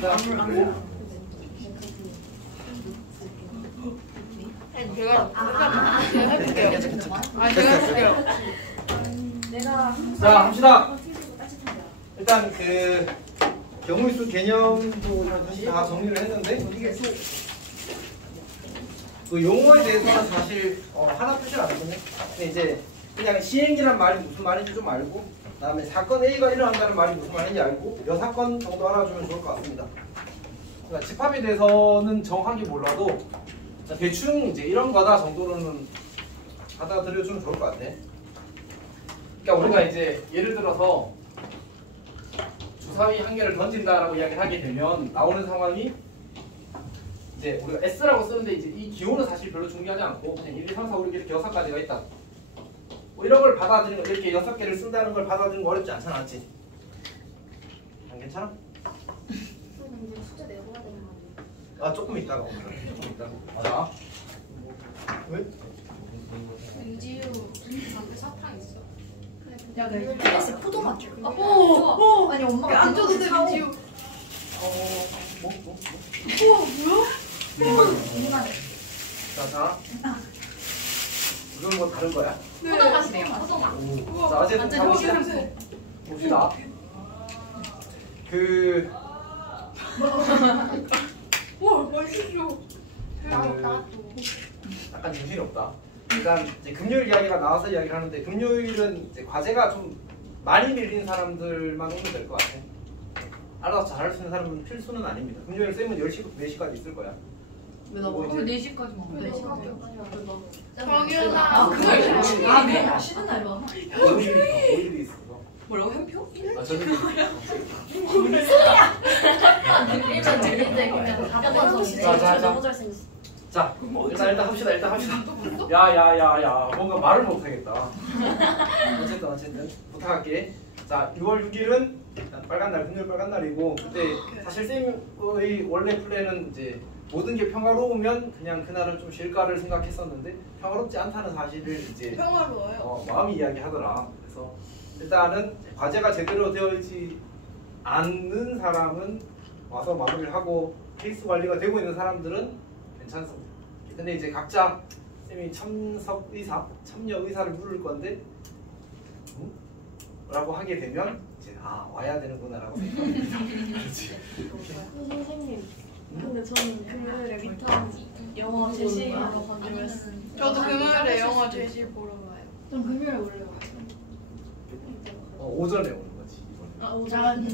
자, 제가 해볼게요. 제가 해볼게요. 자, 합시다. 일단 그 경우일수 개념도 다시 다 정리를 했는데 그 용어에 대해서는 사실 하나 표시를 안 했거든요. 근데 이제 그냥 시행이란 말이 무슨 말인지 좀 알고, 그다음에 사건 A가 일어난다는 말이 무슨 말인지 알고, 여 사건 정도 알아주면 좋을 것 같습니다. 그러니까 집합에 대해서는 정확히 몰라도 대충 이제 이런 거다 정도로는 받아들여주면 좋을 것 같아. 그러니까 우리가 이제 예를 들어서 주사위 한 개를 던진다라고 이야기를 하게 되면 나오는 상황이 이제 우리가 S라고 쓰는데 이제 이 기호는 사실 별로 중요하지 않고 그냥 1, 2, 3, 4, 5, 6 이렇게 6가지가 있다. 뭐 이런 걸 받아들이는 거, 이렇게 6개를 쓴다는 걸 받아들이는 거 어렵지 않잖아, 맞지? 안 괜찮아? 이제 숙제 내고 해야 되는 거 아니에요? 아 조금 있다가 오늘 조금 있다가. 맞아. 왜? 은지유 앞에 사탕 있어. 야, 나 이거 포도 맛 줄까? 오! 아니 엄마가 안 줘도 돼, 은지유. 뭐? 우와, 뭐야? 정말 자. 이건 뭐 다른 거야? 포도 맛이래요. 포도 맛. 오. 자, 어쨌든 자, 봅시다. 냄새. 봅시다. 그 우와, 맛있어. 약간 정신이 없다. 일단 이제 금요일 이야기가 나와서 이야기를 하는데 금요일은 이제 과제가 좀 많이 밀린 사람들만 오면 될 것 같아. 알아서 잘할 수 있는 사람은 필수는 아닙니다. 금요일 쌤은 10시부터 4시까지 있을 거야. 왜 나와? 그리고 이제 4시까지만. 정윤아. 그날 쉬는 날 봐. 5일이 있어서. 뭐라고, 현표? 아, 저는 일단 들리는데 그냥 가벼워서 자. 너무 잘생겼어. 자, 일단 합시다. 야야야야, 뭔가 말을 못하겠다. 어쨌든 부탁할게. 자, 6월 6일은 빨간 날, 금요일 빨간 날이고, 근데 사실 쌤의 원래 플랜은 이제 모든 게 평화로우면 그냥 그날은 좀 쉴까를 생각했었는데 평화롭지 않다는 사실을 이제 평화로워요. 마음이 이야기하더라. 그래서 일단은 과제가 제대로 되어 있지 않는 사람은 와서 마무리를 하고 페이스 관리가 되고 있는 사람들은 괜찮습니다. 근데 이제 각자 쌤이 참여 의사를 물을 건데 라고 하게 되면 이제 와야 되는구나라고 생각합니다. 그렇지. 선생님, 근데 저는 금요일에 미탄 영어 제시 보러 가기로 했어요. 저도 금요일에 영화 제시 보러 가요. 전 금요일에 원래 가요. 오전에 오는 거지 이번에. 오전.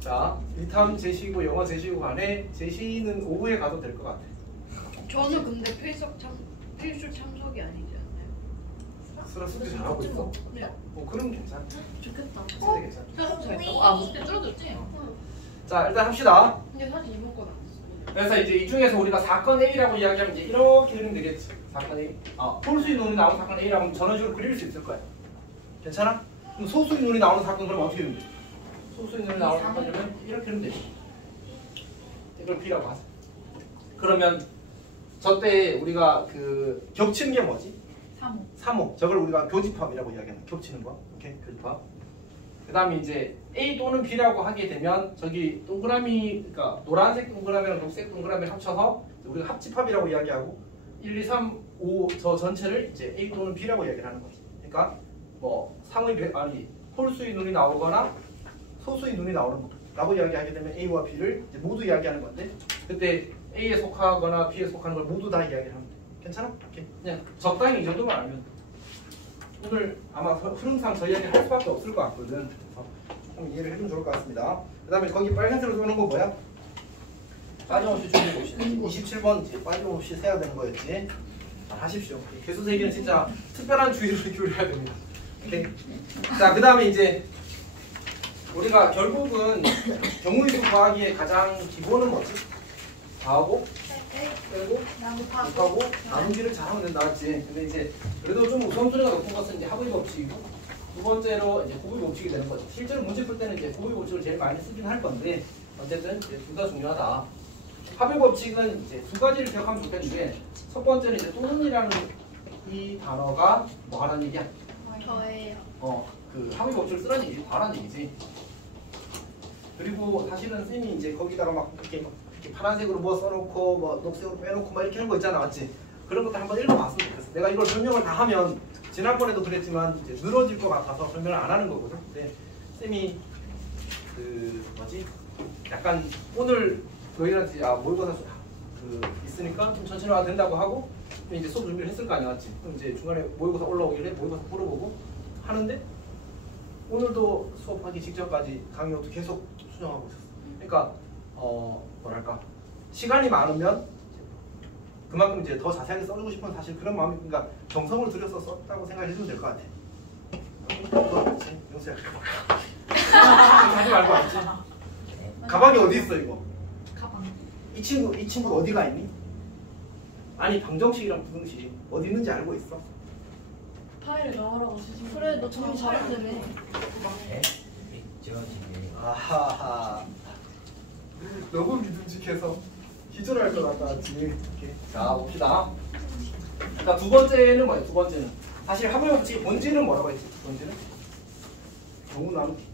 자, 미탐 제시고 영어 제시고 간에 제시는 오후에 가도 될 것 같아. 저는 근데 필수 참석이 아니지 않나요? 수라 숙제 잘하고 있어? 네. 그럼 괜찮아. 좋겠다. 진짜 괜찮아. 참석 잘했다고? 숙제 줄어들었지? 자, 일단 합시다. 근데 사실 이번 건 안 했어. 그래서 이제 이 중에서 우리가 사건 A라고 이야기하면 이제 이렇게 그리면 되겠지. 사건 A. 홀수의 눈이 나오는 사건 A라고 하면 저런 식으로 그릴 수 있을 거야. 괜찮아? 그럼 소수의 눈이 나오는 사건 그러면 어떻게 되면 돼? 소수의 눈이 나오는 사건이면 이렇게 하면 되지. 이걸 B라고 하자. 그러면 저때 우리가 그 겹치는 게 뭐지? 3호. 저걸 우리가 교집합이라고 이야기하는 겹치는 거. 오케이, 교집합. 그 다음에 이제 A 또는 B라고 하게 되면 저기 동그라미, 그러니까 노란색 동그라미랑 녹색 동그라미를 합쳐서 우리가 합집합이라고 이야기하고 1, 2, 3, 5 저 전체를 이제 A 또는 B라고 이야기를 하는 거지. 그러니까 뭐 홀수의 눈이 나오거나 소수의 눈이 나오는 거라고 이야기하게 되면 A와 B를 이제 모두 이야기하는 건데 그때 A에 속하거나 B에 속하는 걸 모두 다 이야기를 하면 돼. 괜찮아? 오케이. 그냥 적당히 이 정도만 알면 돼. 오늘 아마 흐름상 저 이야기를 할 수밖에 없을 것 같거든. 그래서 좀 이해를 해주면 좋을 것 같습니다. 그 다음에 거기 빨간색으로 쏘는 거 뭐야? 빠짐없이 준비해 봅시다. 27번 이제 빠짐없이 세야 되는 거였지. 잘 하십시오. 개수 세기는 진짜 특별한 주의를 기울여야 됩니다. 오케이. 자, 그 다음에 이제 우리가 결국은 경우의수 구하기의 가장 기본은 뭐지? 다하고 빼고 곱하고 나누기를 잘하면 된다, 맞지? 근데 이제 그래도 좀 우선순위가 높은 것은 이제 합의 법칙이고 두 번째로 이제 곱의 법칙이 되는 거죠. 실제로 문제 풀 때는 이제 곱의 법칙을 제일 많이 쓰긴 할 건데 어쨌든 이제 둘 다 중요하다. 합의 법칙은 이제 두 가지를 기억하면 좋겠는데 첫 번째는 이제 또는이라는 이 단어가 뭐 하라는 얘기야? 저예요. 그 합의 법칙을 쓰라는 얘기지, 봐라는 얘기지. 그리고 사실은 쌤이 이제 거기다가 막 이렇게 파란색으로 뭐 써놓고 뭐 녹색으로 빼놓고 막 이렇게 하는 거 있잖아, 맞지? 그런 것도 한번 읽어봤으면 좋겠어. 내가 이걸 설명을 다 하면 지난번에도 그랬지만 이제 늘어질 것 같아서 설명을 안 하는 거거든. 근데 쌤이 그 뭐지? 약간 오늘 너희한테 모의고사 그 있으니까 좀 천천히 와도 된다고 하고 이제 수업 준비를 했을 거 아니야, 맞지? 그럼 이제 중간에 모의고사 올라오길래 모의고사 물어보고 하는데 오늘도 수업하기 직전까지 강의 노트 계속 수정하고 있었어. 그러니까 뭐랄까 시간이 많으면 그만큼 이제 더 자세하게 써주고 싶은 사실 그런 마음이, 그러니까 정성을 들여서 썼다고 생각해주면 될 것 같아. 그렇지, 영수야. 하지 말고 알지? 가방이 어디 있어 이거? 가방. 이 친구 어디 가 있니? 아니 방정식이랑 부등식 어디 있는지 알고 있어? 파일에 넣으라고 주신 거. 그래 너 정리 잘했네. 있죠 지금. 아하하. 너무 믿음직해서 기절할 것 같다, 지금. 자, 봅시다. 자, 두 번째는 뭐예요? 두 번째는 사실 합의 법칙 본질은 뭐라고 했지? 본질은 경우 나누기.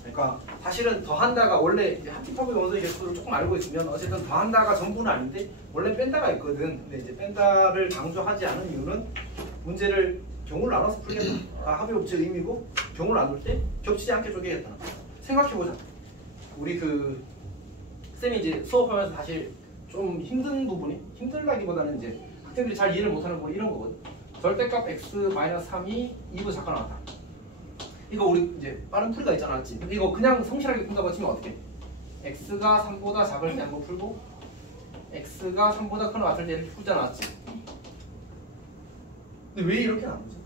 그러니까 사실은 더한다가 원래 이제 합집합의 원소의 개수를 조금 알고 있으면 어쨌든 더한다가 전부는 아닌데 원래 뺀다가 있거든. 근데 이제 뺀다를 강조하지 않은 이유는 문제를 경우를 나눠서 풀겠다. 합의 법칙의 의미고 경우를 나눌 때 겹치지 않게 쪼개겠다. 생각해보자. 우리 그 쌤이 이제 수업하면서 사실 좀 힘든 부분이, 힘들다기보다는 이제 학생들이 잘 이해를 못하는 부분이 이런 거거든. 절대값 x-3이 2부 작가 나왔다. 이거 우리 이제 빠른 풀이가 있잖아, 맞지? 근데 이거 그냥 성실하게 푼다고 치면 어떻게? x가 3보다 작을 때 한번 풀고 x가 3보다 큰 거 같을 때 이렇게 풀잖아, 맞지? 근데 왜 이렇게 나누지?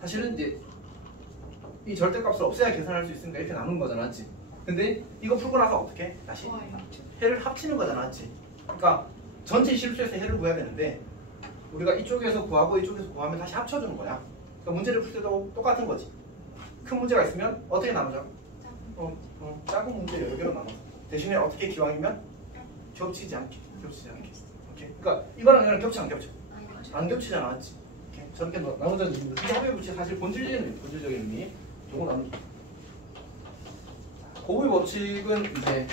사실은 이제 이 절대값을 없애야 계산할 수 있으니까 이렇게 나눈 거잖아, 맞지? 근데 이거 풀고 나서 어떻게 해? 다시 해를 합치는 거잖아, 맞지? 그러니까 전체 실수에서 해를 구해야 되는데 우리가 이쪽에서 구하고 이쪽에서 구하면 다시 합쳐주는 거야. 그러니까 문제를 풀 때도 똑같은 거지. 큰 문제가 있으면 어떻게 나누자? 작은 문제 여러 개로 나눠서 대신에 어떻게 기왕이면 겹치지 않게. 오케이. 그러니까 이거랑 이거랑 겹쳐 안 겹쳐? 안 겹치잖아, 맞지? 오케이. 저렇게 나누자는 의미인데 이 합의 법칙 사실 본질적인 의미. 요거 나누기. 고부의 법칙은 이제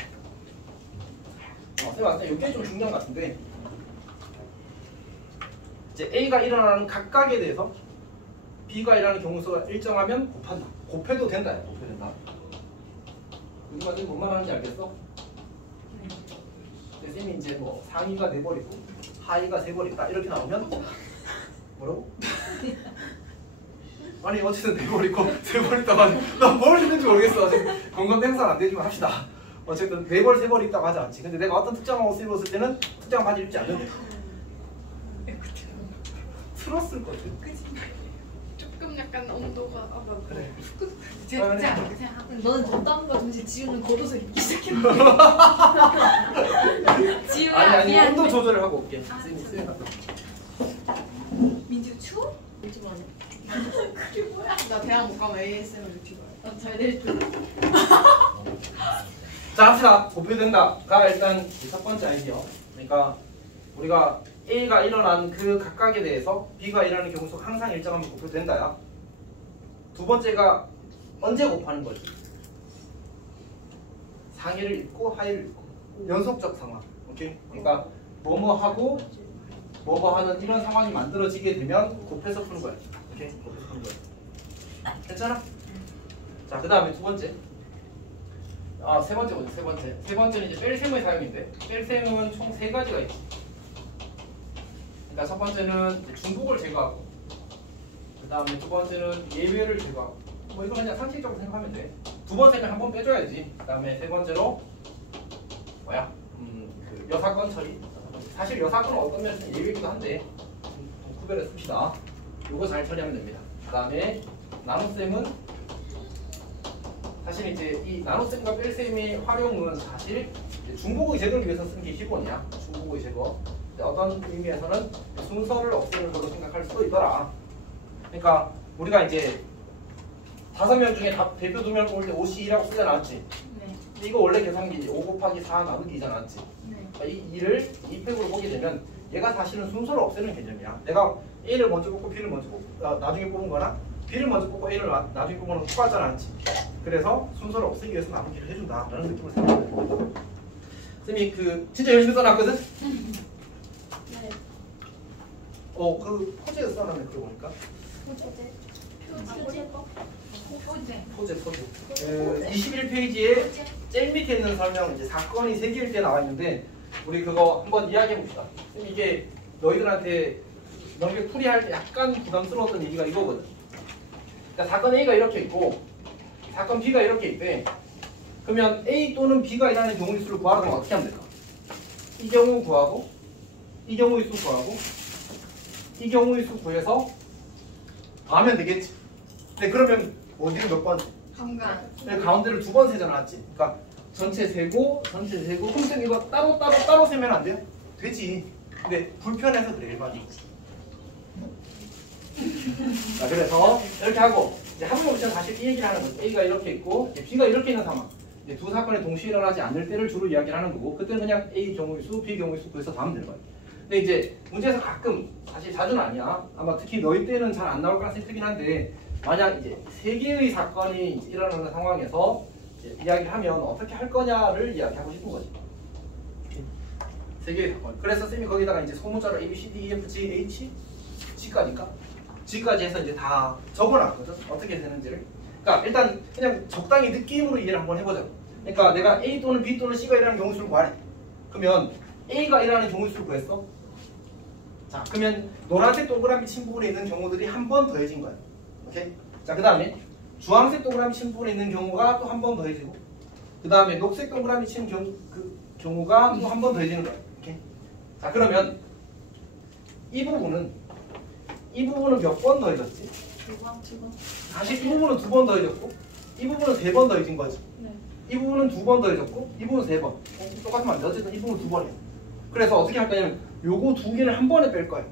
선생님 왔을 때 이게 좀 중요한 것 같은데 이제 A가 일어나는 각각에 대해서 B가 일어나는 경우수가 일정하면 곱한다. 곱해도 된다. 곱해도 된다. 무슨 말인지 뭔 말하는지 알겠어? 선생님이 이제 뭐 상위가 4벌 있고 하위가 3벌 있다 이렇게 나오면 뭐라고? 아니 어쨌든 4벌 있고 3벌 있다고 하지 나뭘 했는지 모르겠어. 아직 건강 행사는 안 되지만 합시다. 어쨌든 4벌 3벌 있다고 하지 않지. 근데 내가 어떤 특정한 옷을 입었을 때는 특정한 바지 입지 않는데 틀었을 거지. 조금 약간 온도가 그래. 너는 덥다는 동시에 지우는 겉옷을 입기 시작했는데. 지우야 아니 미안. 온도 조절을 하고 올게. 쌤이 갔다. 민지 추워? 유튜브 아니야? 나 대학 못 가면 ASMR 유튜버. 잘 내릴 줄. 자 합시다. 곱해된다가 일단 첫 번째 아이디어. 그러니까 우리가 A가 일어난 그 각각에 대해서 B가 일어나는 경우수가 항상 일정하면 곱해된다야. 두 번째가 언제 곱하는 거지? 상위를 입고 하위를 입고 연속적 상황. 오케이? 그러니까 뭐뭐하고 뭐뭐하는 이런 상황이 만들어지게 되면 곱해서 푸는 거야. 오케이? 곱해서 푸는 거야. 괜찮아? 자, 그 다음에 두 번째. 세 번째 뭐죠? 세 번째. 세 번째는 이제 뺄셈의 사용인데 뺄셈은 총 3가지가 있지. 그러니까 첫 번째는 중복을 제거하고 그 다음에 두 번째는 예외를 제거하고 뭐 이거 그냥 상식적으로 생각하면 돼. 두 번째는 한 번 빼줘야지. 그 다음에 세 번째로 뭐야? 그 여사건 처리. 사실 여사건은 어떤 면에서 예외이기도 한데 구별해서 씁시다. 요거 잘 처리하면 됩니다. 그 다음에 나눗셈은 사실 이제 이 나눗셈과 뺄셈의 활용은 사실 중복의 제거를 위해서 쓴 게 기본이야. 중복의 제거. 어떤 의미에서는 순서를 없애는 걸로 생각할 수도 있더라. 그러니까 우리가 이제 5명 중에 대표 2명 올 때 5C2라고 쓰잖아, 맞지? 네. 근데 이거 원래 계산기 5 곱하기 4 나누기잖아, 맞지? 네. 그러니까 이 2를 2팩으로 보게 되면 얘가 사실은 순서를 없애는 개념이야. 내가 A를 먼저 뽑고 B를 먼저 뽑고 나중에 뽑은 거나 B를 먼저 뽑고 A를 나중에 뽑으면 똑같잖아, 않지? 그래서 순서를 없애기 위해서 나누기를 해준다라는 느낌을 생각해요. 쌤이 진짜 열심히 써놨거든? 네. 포즈에서 써놨네, 그러고 보니까. 포즈. 21페이지에 제일 밑에 있는 설명, 이제 사건이 3개일 때 나와 있는데, 우리 그거 한번 이야기해 봅시다. 쌤 이게 너희들한테 너희들 풀이할 때 약간 부담스러웠던 얘기가 이거거든. 그러니까 사건 A가 이렇게 있고, 사건 B가 이렇게 있대. 그러면 A 또는 B가 일하는 경우의 수를 구하라면 어떻게 하면 될까? 이 경우 구하고, 이 경우의 수 구하고, 이 경우의 수 구해서 더하면 되겠지. 근데 그러면 어디를 몇 번? 강간. 가운데를 2번 세잖아, 맞지? 그러니까 전체 세고, 그럼 쌤 이거 따로 세면 안 돼요? 되지. 근데 불편해서 그래, 일반이. 자, 그래서 이렇게 하고 이제 합성부터 다시 이 얘기를 하는 거죠. A가 이렇게 있고 B가 이렇게 있는 상황. 이제 두 사건이 동시에 일어나지 않을 때를 주로 이야기를 하는 거고, 그때는 그냥 A 경우의 수, B 경우의 수 구해서 더하면 될 거예요. 근데 이제 문제에서 가끔, 사실 자주는 아니야. 아마 특히 너희 때는 잘 안 나올 가능성이 크긴 한데, 만약 이제 3개의 사건이 이제 일어나는 상황에서 이제 이야기를 하면 어떻게 할 거냐를 이야기하고 싶은 거지. 3개의 사건. 그래서 쌤이 거기다가 이제 소문자로 A, B, C, D, E, F, G, H, G까지 해서 이제 다 적어놨거든. 어떻게 되는지를. 그러니까 일단 그냥 적당히 느낌으로 이해를 한번 해보자. 그러니까 내가 A 또는 B 또는 C가 일하는 경우 수를 구하래. 그러면 A가 일하는 경우 수를 구했어. 자, 그러면 노란색 동그라미 친 부분에 있는 경우들이 한 번 더해진 거야. 오케이? 자, 그 다음에 주황색 동그라미 친 부분에 있는 경우가 또 한 번 더해지고, 그 다음에 녹색 동그라미 친 경우가 또 한 번 더해지는 거야. 오케이? 자, 그러면 이 부분은 몇 번 더해졌지? 2번. 다시 이 부분은 2번 더해졌고, 이 부분은 3번 더해진 거지. 네. 이 부분은 2번 더해졌고, 이 부분은 3번. 똑같으면 안 돼. 어쨌든 이 부분은 2번이야. 그래서 어떻게 할 거냐면 요거 2개를 한 번에 뺄 거야.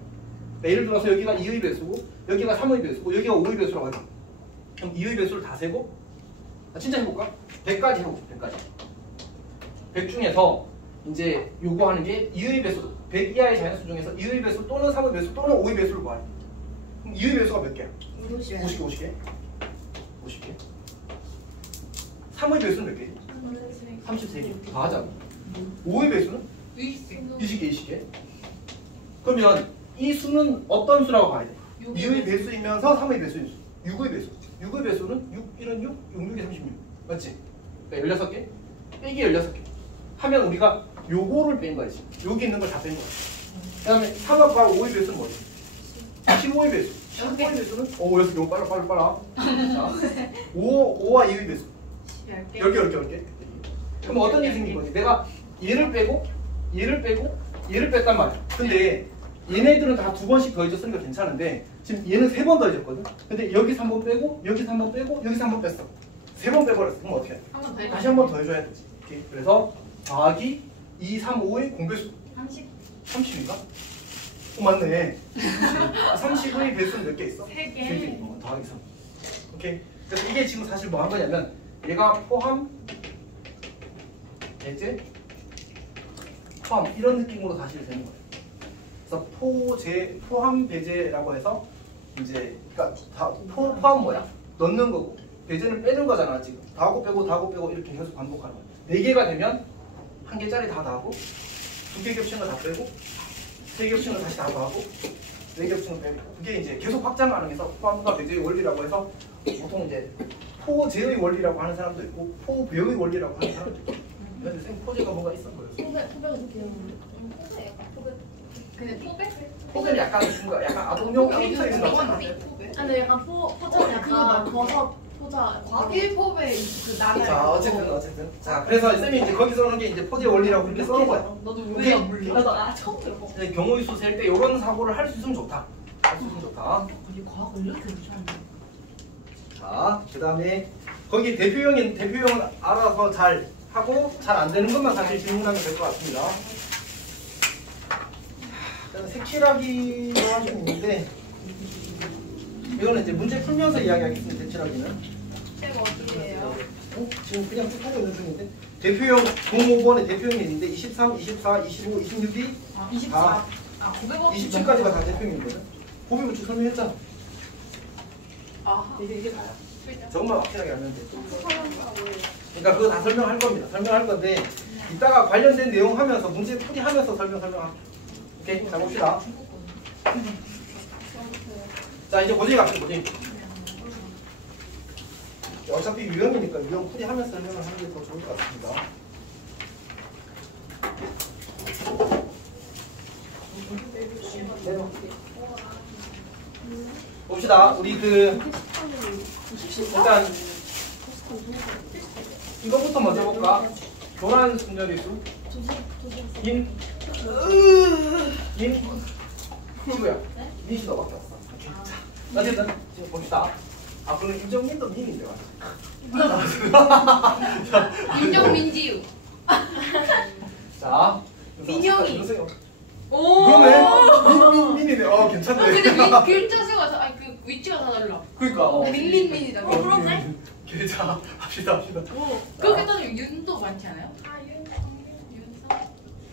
그러니까 예를 들어서 여기가 2의 배수고, 여기가 3의 배수고, 여기가 5의 배수라고 해봐. 그럼 2의 배수를 다 세고, 진짜 해볼까? 100까지 해볼게. 100까지. 100 중에서 이제 요거 하는 게 2의 배수, 100 이하의 자연수 중에서 2의 배수 또는 3의 배수 또는 5의 배수를 구하래. 그럼 2의 배수가 몇 개야? 50개. 3의 배수는 몇 개지? 33개. 다 하자고. 5의 배수는? 20개. 그러면 이 수는 어떤 수라고 봐야 돼? 2의 배수이면서 3의 배수인 수. 6의 배수. 6의 배수는 6, 1은 6, 6, 6이 36. 맞지? 그러니까 16개? 빼기 16개. 하면 우리가 요거를 뺀 거지. 여기 있는 걸 다 뺀 거야. 그 다음에 3과 5의 배수는 뭐지? 15의 배수. 15의 배수는? 여기서 너무 빨라. 자, 5와 2의 배수. 10개. 그럼 어떤 일이 생긴 거지? 내가 얘를 빼고 얘를 뺐단 말이야. 근데 얘네들은 다 2번씩 더해졌으니까 괜찮은데, 지금 얘는 3번 더해졌거든? 근데 여기서 한 번 빼고, 여기서 한 번 빼고, 여기서 한 번 뺐어. 3번 빼버렸어. 그럼 어떻게 해? 다시 한 번 더 해줘야 되지. 오케이. 그래서 더하기 2, 3, 5의 공배수. 30인가? 맞네. 30의 배수는 몇 개 있어? 3개. 더하기 3. 오케이. 그래서 이게 지금 사실 뭐 한 거냐면, 얘가 포함, 배제, 포함 이런 느낌으로 사실 되는 거예요. 그래서 포함 배제라고 해서 이제 그러니까 포함 뭐야? 넣는 거고, 배제는 빼는 거잖아. 지금 다하고 빼고 이렇게 계속 반복하는 거야. 4개가 되면 1개짜리 다 더하고, 2개 겹친 거 다 빼고, 3개 겹친 거 다시 다 더하고, 4개 겹친 거 빼고. 그게 이제 계속 확장 가능해서 포함과 배제의 원리라고 해서 보통 이제 포제의 원리라고 하는 사람도 있고, 포배의 원리라고 하는 사람도 있고. 근데 쌤 포제가 뭔가 있어 보여서. 포배가 좋게 근데 포배는 약간 뭔가 약간 아동용 캐릭터 있는 거 같아. 근데 약간 포자는 약간 버섯 포자. 과일법에 그 나는. 자, 어쨌든. 자, 그래서 쌤이 이제 거기서 오는 게 이제 포제 원리라고 그렇게 써놓은 거야. 너도 오케이? 몰라. 나 처음 들어봐. 경우의 수 셀 때 이런 사고를 할 수 있으면 좋다. 근데 과학을 이렇게 무시하는데. 자, 그 다음에 거기 대표형은 알아서 잘 하고, 잘 안 되는 것만 사실 질문하면 될 것 같습니다. 색칠하기가 좀 있는데, 이거는 이제 문제 풀면서 이야기하겠습니다. 색칠하기는. 쌤 어디예요? 지금 그냥 쭉 하고 있는 중인데, 대표형 05번에 대표형이 있는데 23, 24, 25, 26이 24. 27까지가 다 대표형이거든. 고비부축 설명했잖아. 아, 저것만 확실하게 알면 돼. 그러니까 그거 다 설명할 겁니다. 설명할 건데 이따가 관련된 내용 하면서 문제 풀이하면서 설명할게요. 오케이, 자 봅시다. 자 이제 고정이 갑시다. 고정. 어차피 유형이니까 유형 풀이하면서 설명을 하는 게 더 좋을 것 같습니다. 봅시다. 우리 그 일단 이거부터 먼저 볼까? 교란 순열의수 인 친구야. 민씨 너밖에 없어. 어쨌든 지금 봅시다. 앞으로는 임정민도 민인데 맞아. 윤정민지유. 자, 민영이. 오. 그러네. 민이네. 괜찮네. 근데 글자수가 다, 아니 그 위치가 다 달라. 그러니까. 민민민이다. 그러네. 자, 합시다. 그렇게 따지면 윤도 많지 않아요?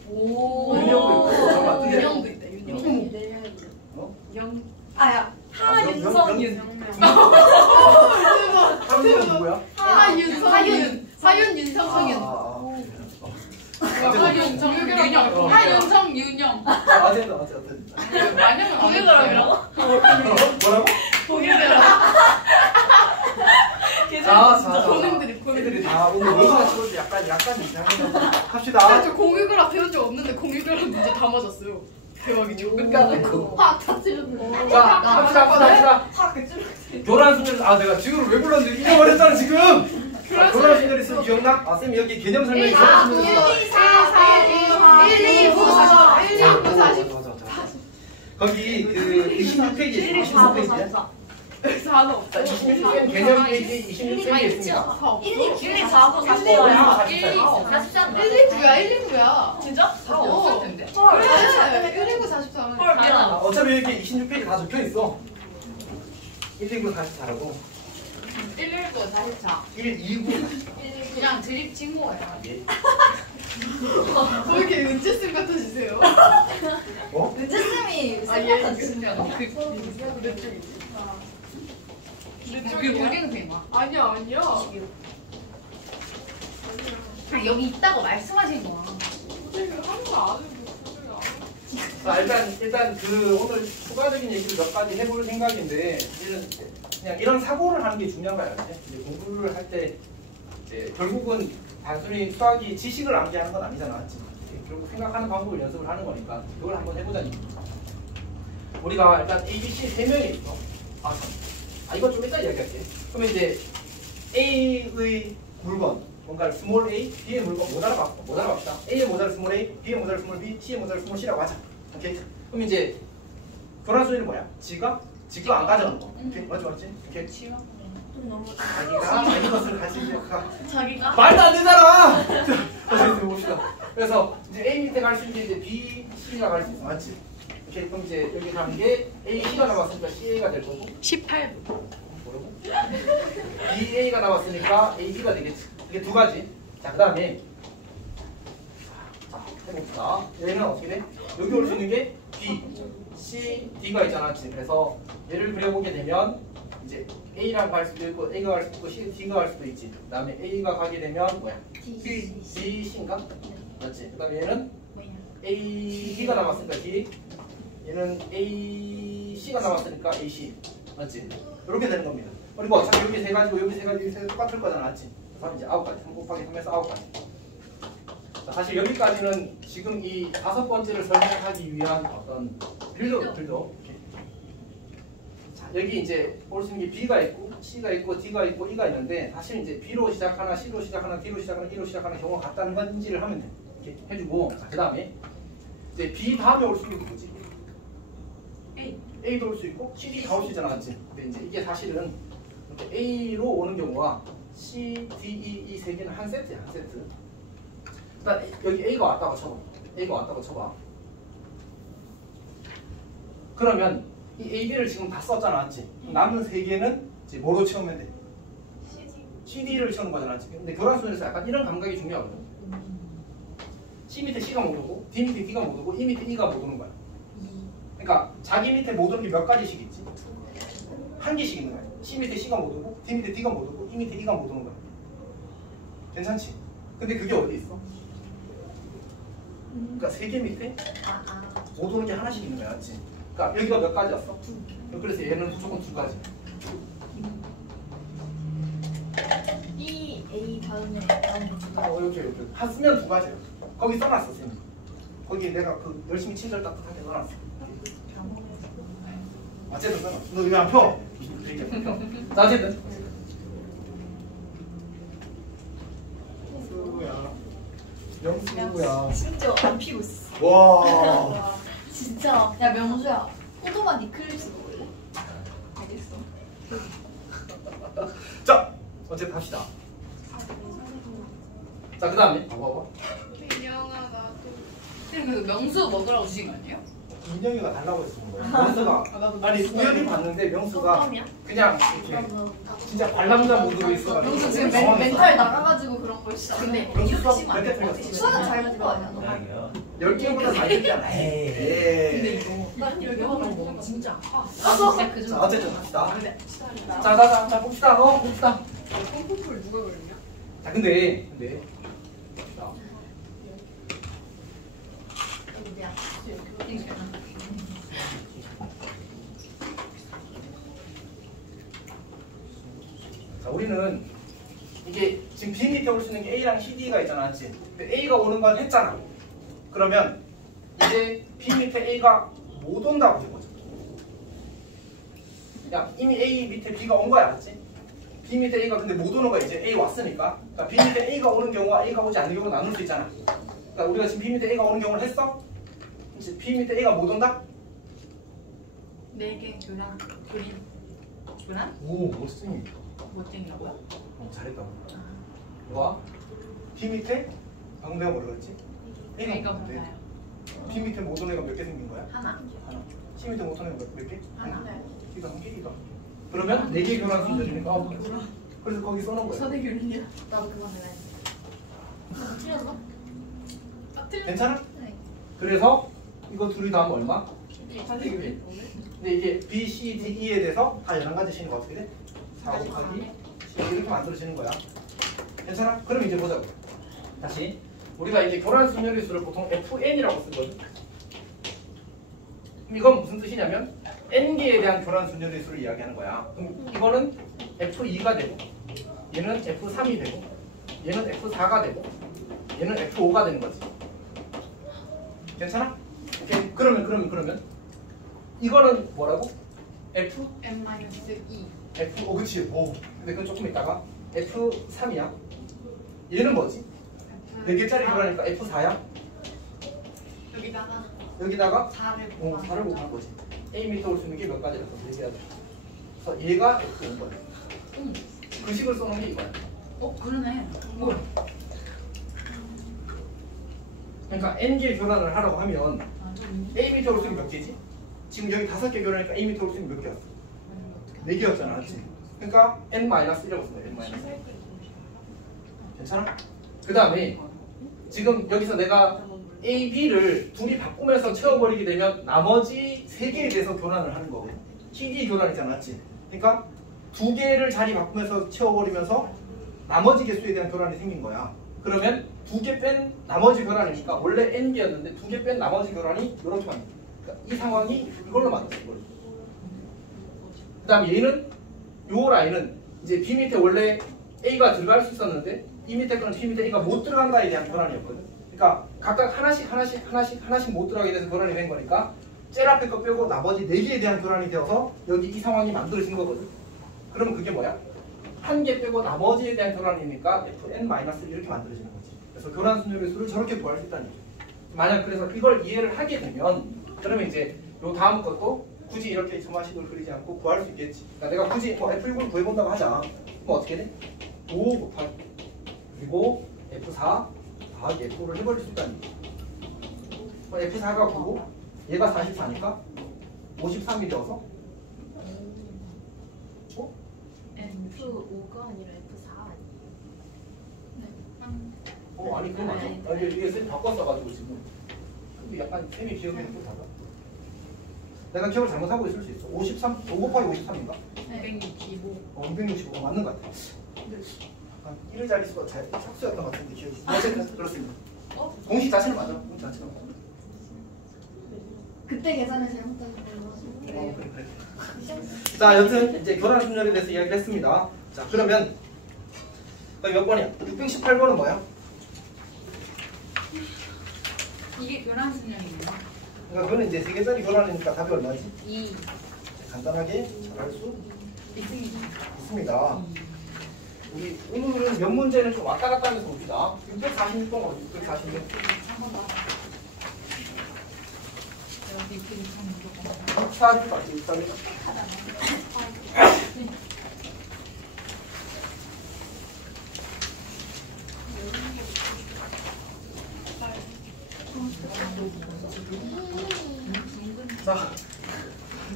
오. 윤영도 있고, 잠깐만, 어떻게 해? 윤영도 있다. 윤영. 어? 아야. 하윤성윤. 하윤은 누구야? 하윤. 사윤 윤성 성윤. 하윤성 윤영. 하윤성 윤영. 맞아. 만약에 동일어라고? 뭐라고? 동일어라. 자. 고능들이 애들이 다 오늘 예시나 찍어서 약간 이상한 거 합시다. 저 공유그라 배운 적 없는데 공유그라 문제 다 맞았어요. 대박이죠. 끝까지. 화다 찌르는 자, 합시다. 교란 순열. 내가 지금 왜 불렀는데 잊어버렸잖아 지금. 자, 교란 순열이 있으면 기억나? 쌤 여기 개념 설명 있어. 1, 2, 9, 40. 거기 그 26페이지 26페이지야. 4는 없어. 26페이지 개념 페이지 26페이지에 있습니다. 1, 2, 4고 4고 1, 2, 44. 1, 2, 9야. 1, 2, 9야. 진짜? 4 없을 텐데. 헐. 그래. 1, 2, 9, 44는. 헐 미안. 어차피 이렇게 26페이지 다 적혀 있어. 1, 2, 9, 44라고. 1, 1, 9, 44. 1, 2, 9, 44. 그냥 드립 친 거야. 예. 왜 이렇게 은재쌤 같아지세요? 어? 은재쌤이 아, 생각한 얘 진짜. 몇 쪽이지? 그게 고등생이야. 아니야. 그리고 여기 있다고 말씀하신 거야. 선생님 한거 안 해도 선생님 안 자, 일단 그 오늘 추가적인 얘기를 몇 가지 해볼 생각인데 그냥 이런 사고를 하는 게 중요한 거예요. 이제 공부를 할 때 결국은 단순히 수학이 지식을 암기하는 건 아니잖아, 맞지? 결국 생각하는 방법을 연습을 하는 거니까 그걸 한번 해보자는 얘기죠. 우리가 일단 A, B, C 세 명이 있어. 이거 좀 이따 이야기할게. 그러면 이제 A의 물건, 뭔가 스몰 a, B의 물건 못 알아봅시다. A의 모자를 스몰 a, B의 모자를 스몰 b, C의 모자를 스몰 c라고 하자. 오케이. 그럼 이제 교란 소리는 뭐야? 지가 안 가져오는 거. 오케이. 맞지? 오케이. 지가? 좀 너무 자기가 자기 것을 가지고 자기가 말도 안 되잖아. 자, 봅시다. 그래서 이제 A 밑에 갈 수 있는 이제 B, C가 갈 수 있어, 맞지? 오케이. 그럼 이제 여기 가는 게 A, C가 남았으니까 CA가 될 거고. 18. 뭐라고? BA가 남았으니까 AB가 되겠지. 이게 두 가지. 자, 그다음에 해봅시다. 얘는 어떻게 돼? 여기 올 수 있는 게 B, C, D가 있잖아, 그래서 얘를 그려보게 되면 이제 A라고 할 수도 있고 A가 갈 수도 있고 D가 갈 수도 있지. 그다음에 A가 가게 되면 뭐야? B, C인가? 맞지? 그다음에 얘는 A, D가 남았으니까 D. 얘는 A, C가 남았으니까 AC. 맞지? 이렇게 되는 겁니다. 그리고 어차피 여기 세 가지고 여기 세 가지 똑같을 거잖아, 맞지? 그래서 이제 9가지. 3 곱하기 3에서 9가지. 자, 사실 여기까지는 지금 이 5번째를 설명하기 위한 어떤 빌드업. 자, 여기 이제 볼 수 있는 게 B가 있고 C가 있고 D가 있고 E가 있는데 사실 이제 B로 시작하나 C로 시작하나 D로 시작하나 E로 시작하는 경우가 같다는 건 인지를 하면 돼. 이렇게 해주고 그 다음에 이제 B 다음에 올 수 있는 게 뭐지? A도 올 수 있고 CD 다 올 수 있잖아, 맞지? 근데 이제 이게 사실은 이렇게 A로 오는 경우가 C, D, E 세 개는 한 세트야, 한 세트. 일단 여기 A가 왔다고 쳐봐. 그러면 이 A, B를 지금 다 썼잖아, 맞지? 남은 세 개는 이제 뭐로 채우면 돼? CD를 채우는 거잖아, 맞지? 근데 교란순에서 약간 이런 감각이 중요하거든. C 밑에 C가 못 오고, D 밑에 D가 못 오고, E 밑에 E가 못 오는 거야. 그러니까 자기 밑에 못 오는 게 몇 가지씩 있지? 한 개씩 있는 거야. C 밑에 C가 못 오고 D 밑에 D가 못 오고 E 밑에 E가 못 오는 거야. 괜찮지? 근데 그게 어디 있어? 그러니까 세 개 밑에 못 오는 게 하나씩 있는 거야, 맞지? 그러니까 여기가 몇 가지였어? 그래서 얘는 무조건 두 가지. E, A 다음에 나온 거 이렇게 한 쓰면 두 가지야. 거기 써놨어, 쌤. 거기 내가 그 열심히 친절 따뜻하게 써놨어. 어쨌든 써놨어. 너 이거 안 펴? 이렇게 펴. 자, 어쨌든. 수야. 영수야. 진짜 안 피고 있어. 와. 진짜. 야 명수야. 포도맛 이클립스 먹을래? 알겠어. 자, 어쨌든 합시다. 자, 그 다음에 봐봐. 민영아 나도. 그래서 명수 먹으라고 주신 거 아니에요? 민영이가 달라고 했었는 거야. 명수가 아니 우연히 봤는데 명수가 껌이야? 그냥 이렇게 진짜 관람자 모드로 있어가지고 명수 지금 멘탈 나가가지고 그런 걸 진짜. 근데 명수 이렇게 치면 안 몇개 돼. 틀렸어? 수학은 잘 먹은 거 아니야? 너? 아니요. 10개보다 많이 틀렸잖아. 근데 예. 이거 난 여기 하나 먹어. 진짜. 진짜 그 자, 정도. 어쨌든 합시다. 기다려. 자, 봅시다. 봅시다. 콩쿠풀 누가 그렸냐? 자, 근데 자, 자, 우리는 이게 지금 B 밑에 올 수 있는 게 A랑 CD가 있잖아, 맞지? 근데 A가 오는 건 했잖아. 그러면 이제 B 밑에 A가 못 온다고 된 거죠. 야, 이미 A 밑에 B가 온 거야, 맞지? B 밑에 A가 근데 못 오는 거야. 이제 A 왔으니까. 그러니까 B 밑에 A가 오는 경우와 A가 오지 않는 경우를 나눌 수 있잖아. 그러니까 우리가 지금 B 밑에 A가 오는 경우를 했어? 이제 B 밑에 A가 못 온다? 4개 교란 그림 교란? 오, 멋있니? 못 땡이라고요? 잘했다. 와, B 밑에 방금 내가 뭐라 그랬지? A가 못 돼. 뭔가요? B 밑에 못 오는 애가 몇 개 생긴 거야? 하나. 하나. C 밑에 못 오는 애가 몇 개? 하나. B가 한 개, B가. 그러면 4개 교란 순서니까 그래서 거기 써놓은 거야. 서대 교린이야. 나도 그거 내가 틀렸어? 아 틀렸어. 괜찮아? 네. 그래서 이거 둘이 다 하면 얼마? 선생님이 오늘? 근데 이게 B, C, D, E에 대해서 다 11가지씩인 거 어떻게 돼? 4 곱하기 10 이렇게 만들어지는 거야. 괜찮아? 그럼 이제 보자고. 다시 우리가 이제 교란 순열의 수를 보통 FN이라고 쓰거든. 그럼 이건 무슨 뜻이냐면 N개에 대한 교란 순열의 수를 이야기하는 거야. 그럼 이거는 F2가 되고 얘는 F3이 되고 얘는 F4가 되고 얘는 F5가 되는 거지. 괜찮아? 오케이. 그러면 이거는 뭐라고? F? N-2. F, 그치. 근데 그건 조금 있다가 F3이야. 얘는 뭐지? 4개짜리 교란이니까 F4야. 여기다가 여기다가 4를 4를 곱한 거지. A 밑에 올 수 있는 게 몇 가지라서 4개야. 그래서 얘가 F5인 거야. 그 식을 써놓은 게 이거야. 그러네. 뭐? 그러니까 N개 교란을 하라고 하면 A 밑에 올 수 있는 몇 개지? 지금 여기 5개 교란이니까 A 밑에 올 수 있는 몇 개였어? 4개였잖아, 그치? 그러니까 N-1이라고 쓴 거야, N-1. 괜찮아? 그 다음에 지금 여기서 내가 A, B를 둘이 바꾸면서 채워버리게 되면 나머지 3개에 대해서 교란을 하는 거거든. CD 교란이잖아, 맞지? 그러니까 2개를 자리 바꾸면서 채워버리면서 나머지 개수에 대한 교란이 생긴 거야. 그러면 2개 뺀 나머지 교란이니까 원래 N개였는데 2개 뺀 나머지 교란이 이렇게 만들어. 그러니까 이 상황이 이걸로 만들어. 이걸로. 그 다음에 얘는 요 라인은 이제 B 밑에 원래 A가 들어갈 수 있었는데 B 밑에 거는 B 밑에 A가 못 들어간다에 대한 교란이었거든. 그러니까 각각 하나씩 못 들어가게 돼서 교란이 된 거니까 제일 앞에 거 빼고 나머지 4개에 대한 교란이 되어서 여기 이 상황이 만들어진 거거든. 그러면 그게 뭐야? 한 개 빼고 나머지에 대한 교란이니까 Fn-1 이렇게 만들어지는 거지. 그래서 교란 순열의 수를 저렇게 구할 수 있다는 얘기죠. 만약 그래서 이걸 이해를 하게 되면 그러면 이제 요 다음 것도 굳이 이렇게 점화식을 그리지 않고 구할 수 있겠지. 그러니까 내가 굳이 F6을 구해본다고 하자. 그럼 어떻게 돼? 5 곱하기 그리고 F4 더하기 F5를 해버릴 수 있다는 얘기죠. F4가 9고 얘가 44니까 53이 되어서 F5가 아니라 F4 아니에요? 아니 그건 맞아. 이게 쌤이 바꿨어가지고 지금 근데 약간 쌤이 기억이 좀 달라. 내가 기억을 잘못하고 있을 수 있어. 53, 5 곱하기 53인가? 265. 265 맞는 것 같아. 한 1의 자릿수가 착수였던 것 같은데 기억이. 어쨌든 그렇습니다. 공식 자체는 맞아. 공식 자체는 맞아. 그때 계산을 잘못한 거예요. 그래. 자, 여튼 이제 교란 순열에 대해서 이야기를 했습니다. 자, 그러면 몇 번이야? 618번은 뭐야? 이게 교란순열이네요. 그러니까 그거는 이제 3개짜리 교란이니까 답이 얼마지? 2. 간단하게 잘할 수 있습니다. 있습니다. 우리 오늘은 몇 문제는 좀 왔다 갔다 하면서 봅시다. 646번 거 646번. 여기 그냥 무조건. 646. 자,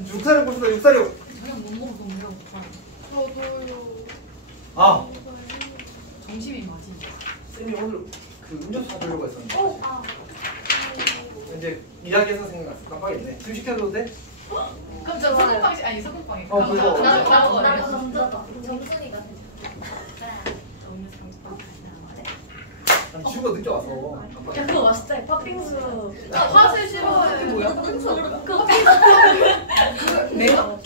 646 봅시다. 646. 그냥 못 먹어도 우리가 못하는. 저도요. 아, 점심이 맞지. 쌤이 오늘 그 운전수 사주려고 했었는데 아. 이제 이야기해서 생각났어. 깜빡했네. 지금 시켜도 돼? 그럼 저 소금빵 아니 소금빵이. 그거. 나도 남자다. 정순이가 돼. 난 지우가 늦게 와서 야 깜빡했네. 그거 맛있다. 팥빙수. 화술 싫어해. 그게 뭐야? 그거 내가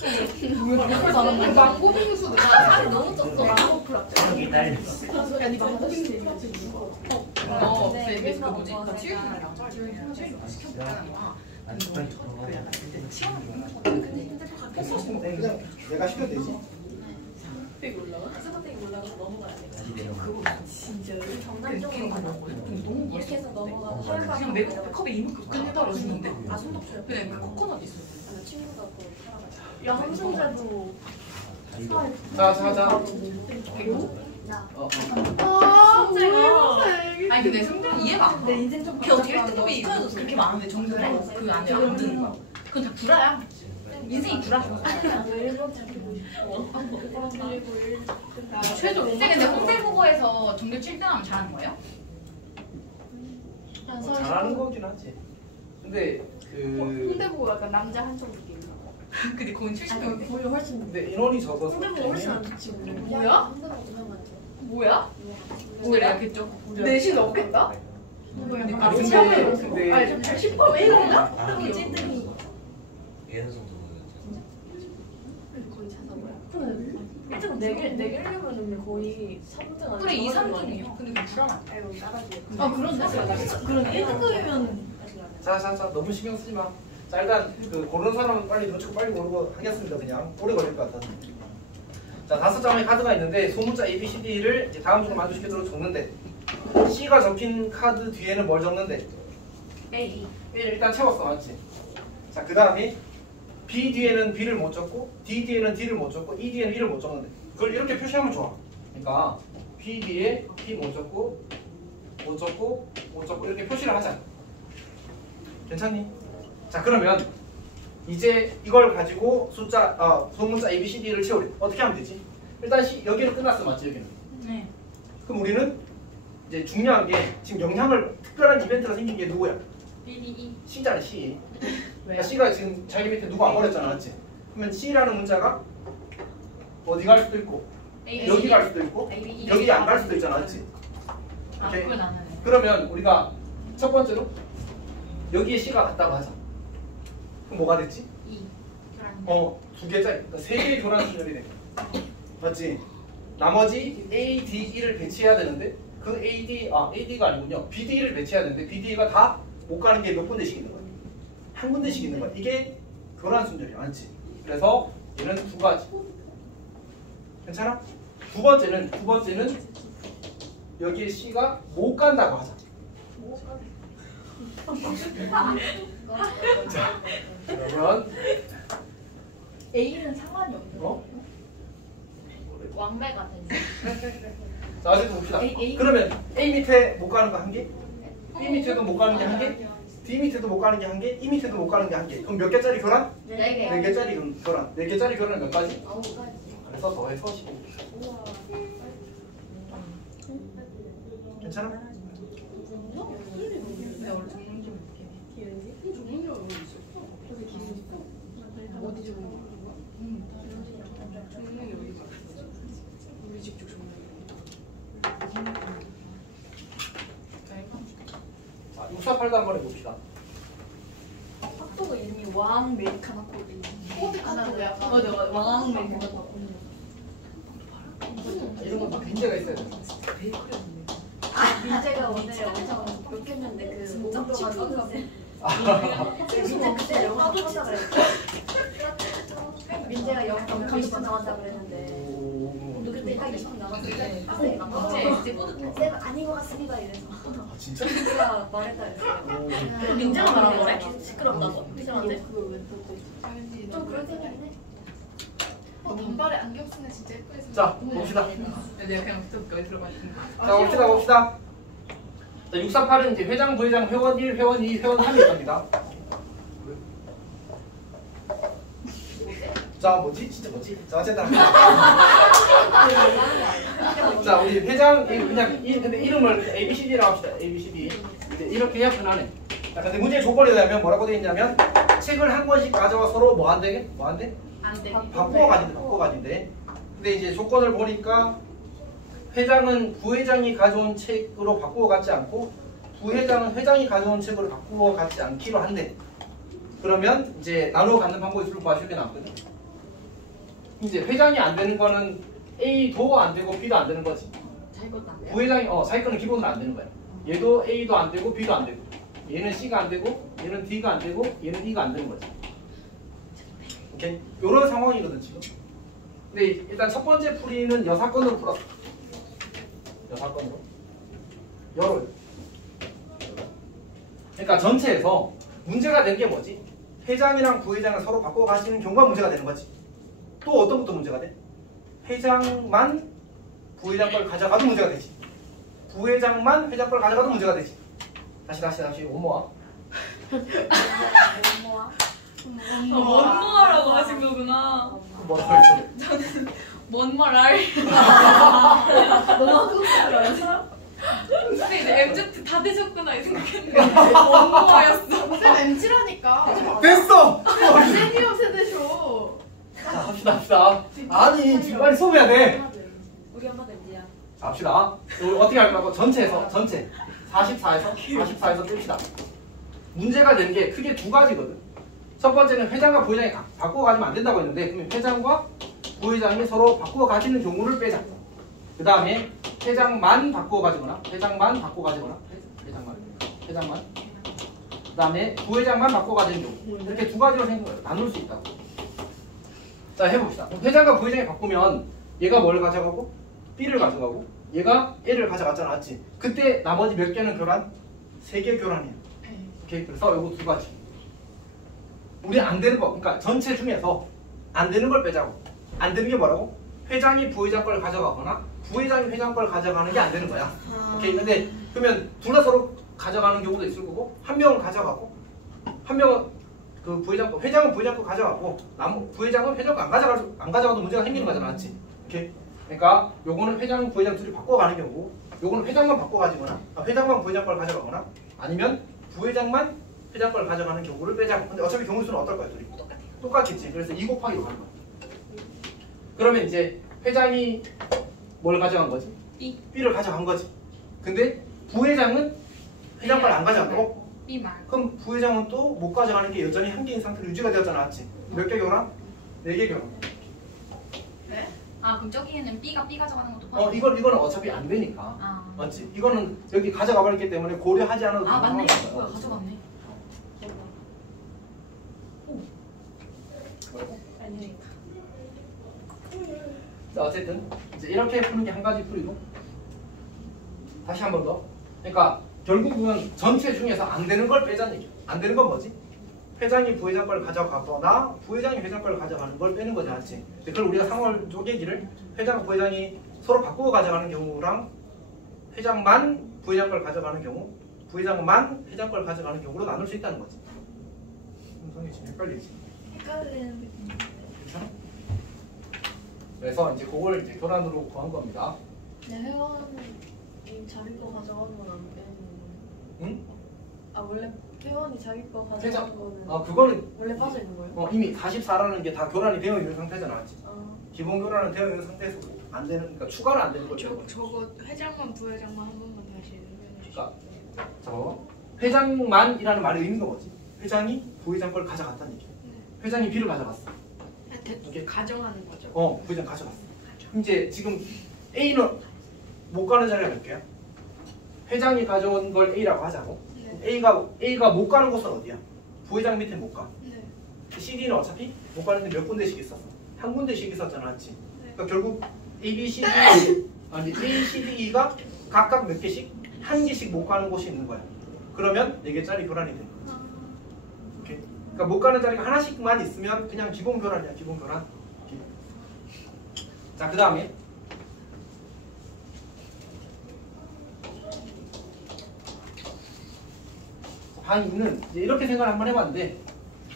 망고 빙수도 살이 너무 쪘어. 망고 프라떼. 저기 딸. 야니 망고 빙수 얘기해. 근데 그 뭐지? 나 체육이랑 양자를 시켜먹잖아. 아니 그건 저. 그 약간 그때 시간 그냥 내가 시켜도 되지? 스펙 올라와? 스펙 올라가서 넘어가야 돼. 다시 내려가. 그거 진짜 그렇게 정답적으로 먹어. 근데 너무 이렇게 해서 넘어가. 어, 화요일 그냥 맥 컵에 이만큼 딱 떨어지는데. 아 손톱 줘요. 그래 그 코코넛 있어. 나 친구가 그거 살아가지고. 야 함순자도 이거. 자. 나. 아 아니 근데 성장 이해가 안 가. 내 인생 좀 걔 어떻게 1등급이 그렇게 많은데 정규래 그 안에 안 드는 거. 그건 다 구라야. 인생이 구라. 최저 근데 홍대국어에서 정규 7등하면 잘하는 거예요? 잘하는 거긴 하지. 근데 그 홍대보고 약간 남자 한쪽 느낌. 근데 그건 70등인데. 거의 훨씬. 근데 인원이 적어서 홍대보고 훨씬 안 좋지. 뭐야? 두명 많죠. 뭐야? 뭐야 그쪽? 내신 없겠다? 아, 근데- 처음에 근데- 아니 좀 10번 A인가? 아, 그게 찐득이. 얘는 정도. 거의 찾아봐요. 근데 1등 4개 내려면 거의 3등 아니야? 그래 2, 3등이요. 근데 그 불안하다. 아이고 까다로워. 아 그런데? 그럼 1등급이면 자 너무 신경 쓰지 마. 자 일단 그 고르는 사람은 빨리 놓치고 빨리 고르고 하겠습니다. 그냥 오래 걸릴 것 같아서. 자 5장의 카드가 있는데 소문자 A, B, C, D를 이제 다음 중에 만족시키도록 적는데 C가 적힌 카드 뒤에는 뭘 적는데? A. A를 일단 채웠어, 맞지? 자 그 다음에 B 뒤에는 B를 못 적고 D 뒤에는 D를 못 적고 E 뒤에는 E를 못 적는데 그걸 이렇게 표시하면 좋아. 그러니까 B 뒤에 B 못 적고 이렇게 표시를 하자. 괜찮니? 자 그러면 이제 이걸 가지고 소문자 A, B, C, D를 채우래. 어떻게 하면 되지? 일단 여기는 끝났어, 맞지? 여기는. 네. 그럼 우리는 이제 중요한 게 지금 영향을 특별한 이벤트가 생긴 게 누구야? B, D, E. C잖아, C. 왜요? 그러니까 C가 지금 자기 밑에 누구 안 버렸잖아, 맞지? 그러면 C라는 문자가 어디 갈 수도 있고 A, 여기 C, 갈 수도 있고 A, B, E. 여기 안 갈 수도 있잖아, 맞지? 아 오케이. 그건 안 하네. 그러면 우리가 첫 번째로 여기에 C가 갔다고 하자. 그럼 뭐가 됐지? E. 두 개짜리, 그러니까 세 개의 교란 순열이 돼. 맞지? 나머지 A, D, E를 배치해야 되는데 그 AD가 아니군요. BD를 배치해야 되는데 BD가 다 못 가는 게 몇 군데씩 있는 거야? 한 군데씩 있는 거야. 이게 교란 순열이야, 맞지? 그래서 얘는 두 가지. 괜찮아? 두 번째는 여기에 C가 못 간다고 하자. 자, 그러면 A는 상관이 없는 왕래가 되네. 자, 어쨌든 봅시다. A. 그러면 A 밑에 못 가는 거 한 개, B 밑에도 못 가는 게 한 개, D 밑에도 못 가는 게 한 개, E 밑에도 못 가는 게 한 개. 그럼 몇 개짜리 교란? 4개. 4개짜리 교란. 4개짜리 교란은 몇 가지? 9가지. 그래서 더해서 15. 우와. 괜찮아? 내가 원래 정문 좀 볼게. 어디 좀 648도 한번 해봅시다. 학교가 이름이 왕 메리칸 학교거든요. 코드 같은 거 약간. 맞아 왕 메리칸 학교. 이런 건 막 문제가 있어야 돼. 민재가 오늘 엄청 욕했는데 그 목도가 터졌는데 민재 그때 영어 터졌다 그랬어. 민재가 영어 20분 나왔다 그랬는데 그때 딱 20분 남았을 때 이제 뿌듯해. 쌤 아닌 것 같습니다 이래서 아 진짜? 민재가 말했다 그랬어요. 또 민재가 말한 거래? 시끄럽다고? 쌤한테? 좀 그런 생각이네. 단발에 안경 쓰는 진짜 예쁘게 자 봅시다. 내가 그냥 붙어볼게 들어가 있는 거. 자 봅시다. 자 648은 이제 회장, 부회장, 회원 1, 회원 2, 회원 3이 있답니다. 자 뭐지? 진짜 뭐지? 자 어쨌든 자 우리 회장 그냥 근데 이름을 ABCD라고 합시다. ABCD 이제 이렇게 해야 편하네. 자 근데 문제 조건에 의하면 뭐라고 되어 있냐면 책을 한 권씩 가져와 서로 뭐 한대? 뭐 한대? 안 돼. 바꾸어 가진대. 근데 이제 조건을 보니까 회장은 부회장이 가져온 책으로 바꾸어 갖지 않고 부회장은 회장이 가져온 책으로 바꾸어 갖지 않기로 한대. 그러면 이제 나누어 갖는 방법이 수를 구하실 게 나왔거든. 이제 회장이 안 되는 거는 A도 안 되고 B도 안 되는 거지. 자기 것도 안 돼. 부회장이 자기 거는 기본으로 안 되는 거야. 얘도 A도 안 되고 B도 안 되고 얘는 C가 안 되고 얘는 D가 안 되고 얘는 E가 안 되는 거지. 오케이? 요런 상황이거든 지금. 근데 일단 첫 번째 풀이는 여사건으로 풀었어. 여사건으로. 열을. 그러니까 전체에서 문제가 된 게 뭐지? 회장이랑 부회장을 서로 바꿔 가시는 경우가 문제가 되는 거지. 또 어떤 것도 문제가 돼? 회장만 부회장 걸 가져가도 문제가 되지. 부회장만 회장 걸 가져가도 문제가 되지. 다시 오모아. 원모라고 하신 거구나. 뭐라고 했어? 원모랄. 근데 이제 MZ 다 되셨구나 이 생각했는데 원모였어. 쌤 MG라니까. 됐어! 세니어 세대쇼. 자 합시다. 아니 지금 빨리 수업해야 돼. 우리 엄마도 MZ야. 자 합시다. 우리 어떻게 할 거고 전체 44에서 뜹시다. 문제가 되는 게 크게 두 가지거든. 첫 번째는 회장과 부회장이 바꾸어 가지면 안 된다고 했는데 그러면 회장과 부회장이 서로 바꾸어 가지는 경우를 빼자. 그 다음에 회장만 바꾸어 가지거나 회장만 그 다음에 부회장만 바꾸어 가지는 경우 이렇게 두 가지로 나눌 수 있다고. 자 해봅시다. 회장과 부회장이 바꾸면 얘가 뭘 가져가고 B를 가져가고 얘가 A를 가져갔잖아 맞지? 그때 나머지 몇 개는 교란? 3개 교란이야. 오케이? 그래서 요거 두 가지 우리 안 되는 거 그러니까 전체 중에서 안 되는 걸 빼자고. 안 되는 게 뭐라고? 회장이 부회장 걸 가져가거나 부회장이 회장 걸 가져가는 게 안 되는 거야. 오케이? 근데 그러면 둘 다 서로 가져가는 경우도 있을 거고 한 명은 가져가고 한 명은 그 부회장 거 회장은 부회장 거 가져가고 부회장은 회장 거 안 가져가도 문제가 생기는 거잖아 맞지? 오케이? 그러니까 요거는 회장 부회장 둘이 바꿔가는 경우고 요거는 회장만 바꿔가지거나 회장만 부회장 걸 가져가거나 아니면 부회장만 회장 걸 가져가는 경우를 빼자고. 근데 어차피 경우 수는 어떨 거야 둘이? 똑같겠지. 그래서 2 곱하기로 가는 거야. 그러면 이제 회장이 뭘 가져간 거지? B를 가져간 거지. 근데 부회장은 회장 걸 안 가져갔고 B 말. 그럼 부회장은 또 못 가져가는 게 여전히 한 개인 상태로 유지가 되었잖아 맞지? 몇 개 교란? 4개 교란. 네? 아 그럼 저기에는 B가 B 가져가는 것도 이거는 어차피 안 되니까. 아. 맞지? 이거는 여기 가져가 버렸기 때문에 고려하지 않아도 아 맞네. 되는 뭐야 거야. 가져갔네. 아니 자 어쨌든 이제 이렇게 푸는 게 한 가지 풀이고 다시 한 번 더. 그러니까 결국은 전체 중에서 안 되는 걸 빼자는 얘기야. 안 되는 건 뭐지? 회장이 부회장 걸 가져가거나 부회장이 회장 걸 가져가는 걸 빼는 거지 않지? 그걸 우리가 상월 쪼개기를 회장 부회장이 서로 바꾸고 가져가는 경우랑 회장만 부회장 걸 가져가는 경우 부회장만 회장 걸 가져가는 경우로 나눌 수 있다는 거지. 성이 지금 헷갈리지? 헷갈리는 괜찮아? 그래서 이제 그걸 이제 교란으로 구한 겁니다. 내 회원이 자기 거 가져가는 건 안 빼는 거예요? 응? 아 원래 회원이 자기 거 가져가는 회장. 거는 그거는 원래 빠져 있는 거예요? 이미 44라는 게 다 교란이 되어 있는 상태잖아, 맞지? 아 기본 교란은 되어 있는 상태에서 안 되는, 그러니까 추가로 안 되는 거죠. 저거 회장만 부회장만 한 번만 다시 설명해 주시죠. 그러니까 자 봐봐. 회장만이라는 말의 의미가 뭐지? 회장이 부회장 걸 가져갔다는 얘기야. 회장이 B를 가져갔어. 이게 가정하는 거죠. 부회장 가져갔어. 이제 지금 A는 못 가는 자리가 몇 개야? 회장이 가져온 걸 A라고 하자고. A가 못 가는 곳은 어디야? 부회장 밑에 못 가. CD는 어차피 못 가는데 몇 군데씩 있었어? 한 군데씩 있었잖아, 맞지? 그러니까 결국 A, B, C, D, A, C, D, E가 각각 몇 개씩? 한 개씩 못 가는 곳이 있는 거야. 그러면 4개짜리 교란이 되는 거지. 오케이? 그러니까 못 가는 자리가 하나씩만 있으면 그냥 기본 교란이야, 기본 교란. 자, 그 다음에 방위는 이제 이렇게 생각을 한번 해봤는데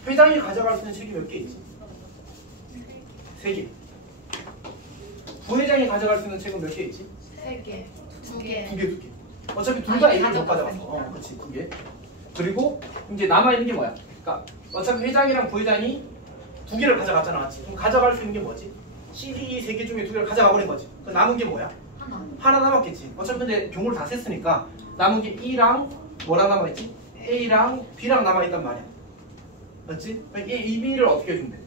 회장이 가져갈 수 있는 책이 몇 개 있지? 3개. 부회장이 가져갈 수 있는 책은 몇 개 있지? 3개, 2개. 2개. 어차피 둘 다 아니, A를 못 가져갔어. 그렇지, 2개. 그리고 이제 남아있는 게 뭐야? 그러니까 어차피 회장이랑 부회장이 2개를 가져갔잖아, 맞지? 그럼 가져갈 수 있는 게 뭐지? CD 3개 중에 2개를 가져가 버린 거지. 그럼 남은 게 뭐야? 하나 남았겠지. 어차피 근데 경우를 다 셌으니까 남은 게 E랑 뭐랑 남아있지? A랑 B랑 남아있단 말이야. 맞지? 이 B를 어떻게 해준대?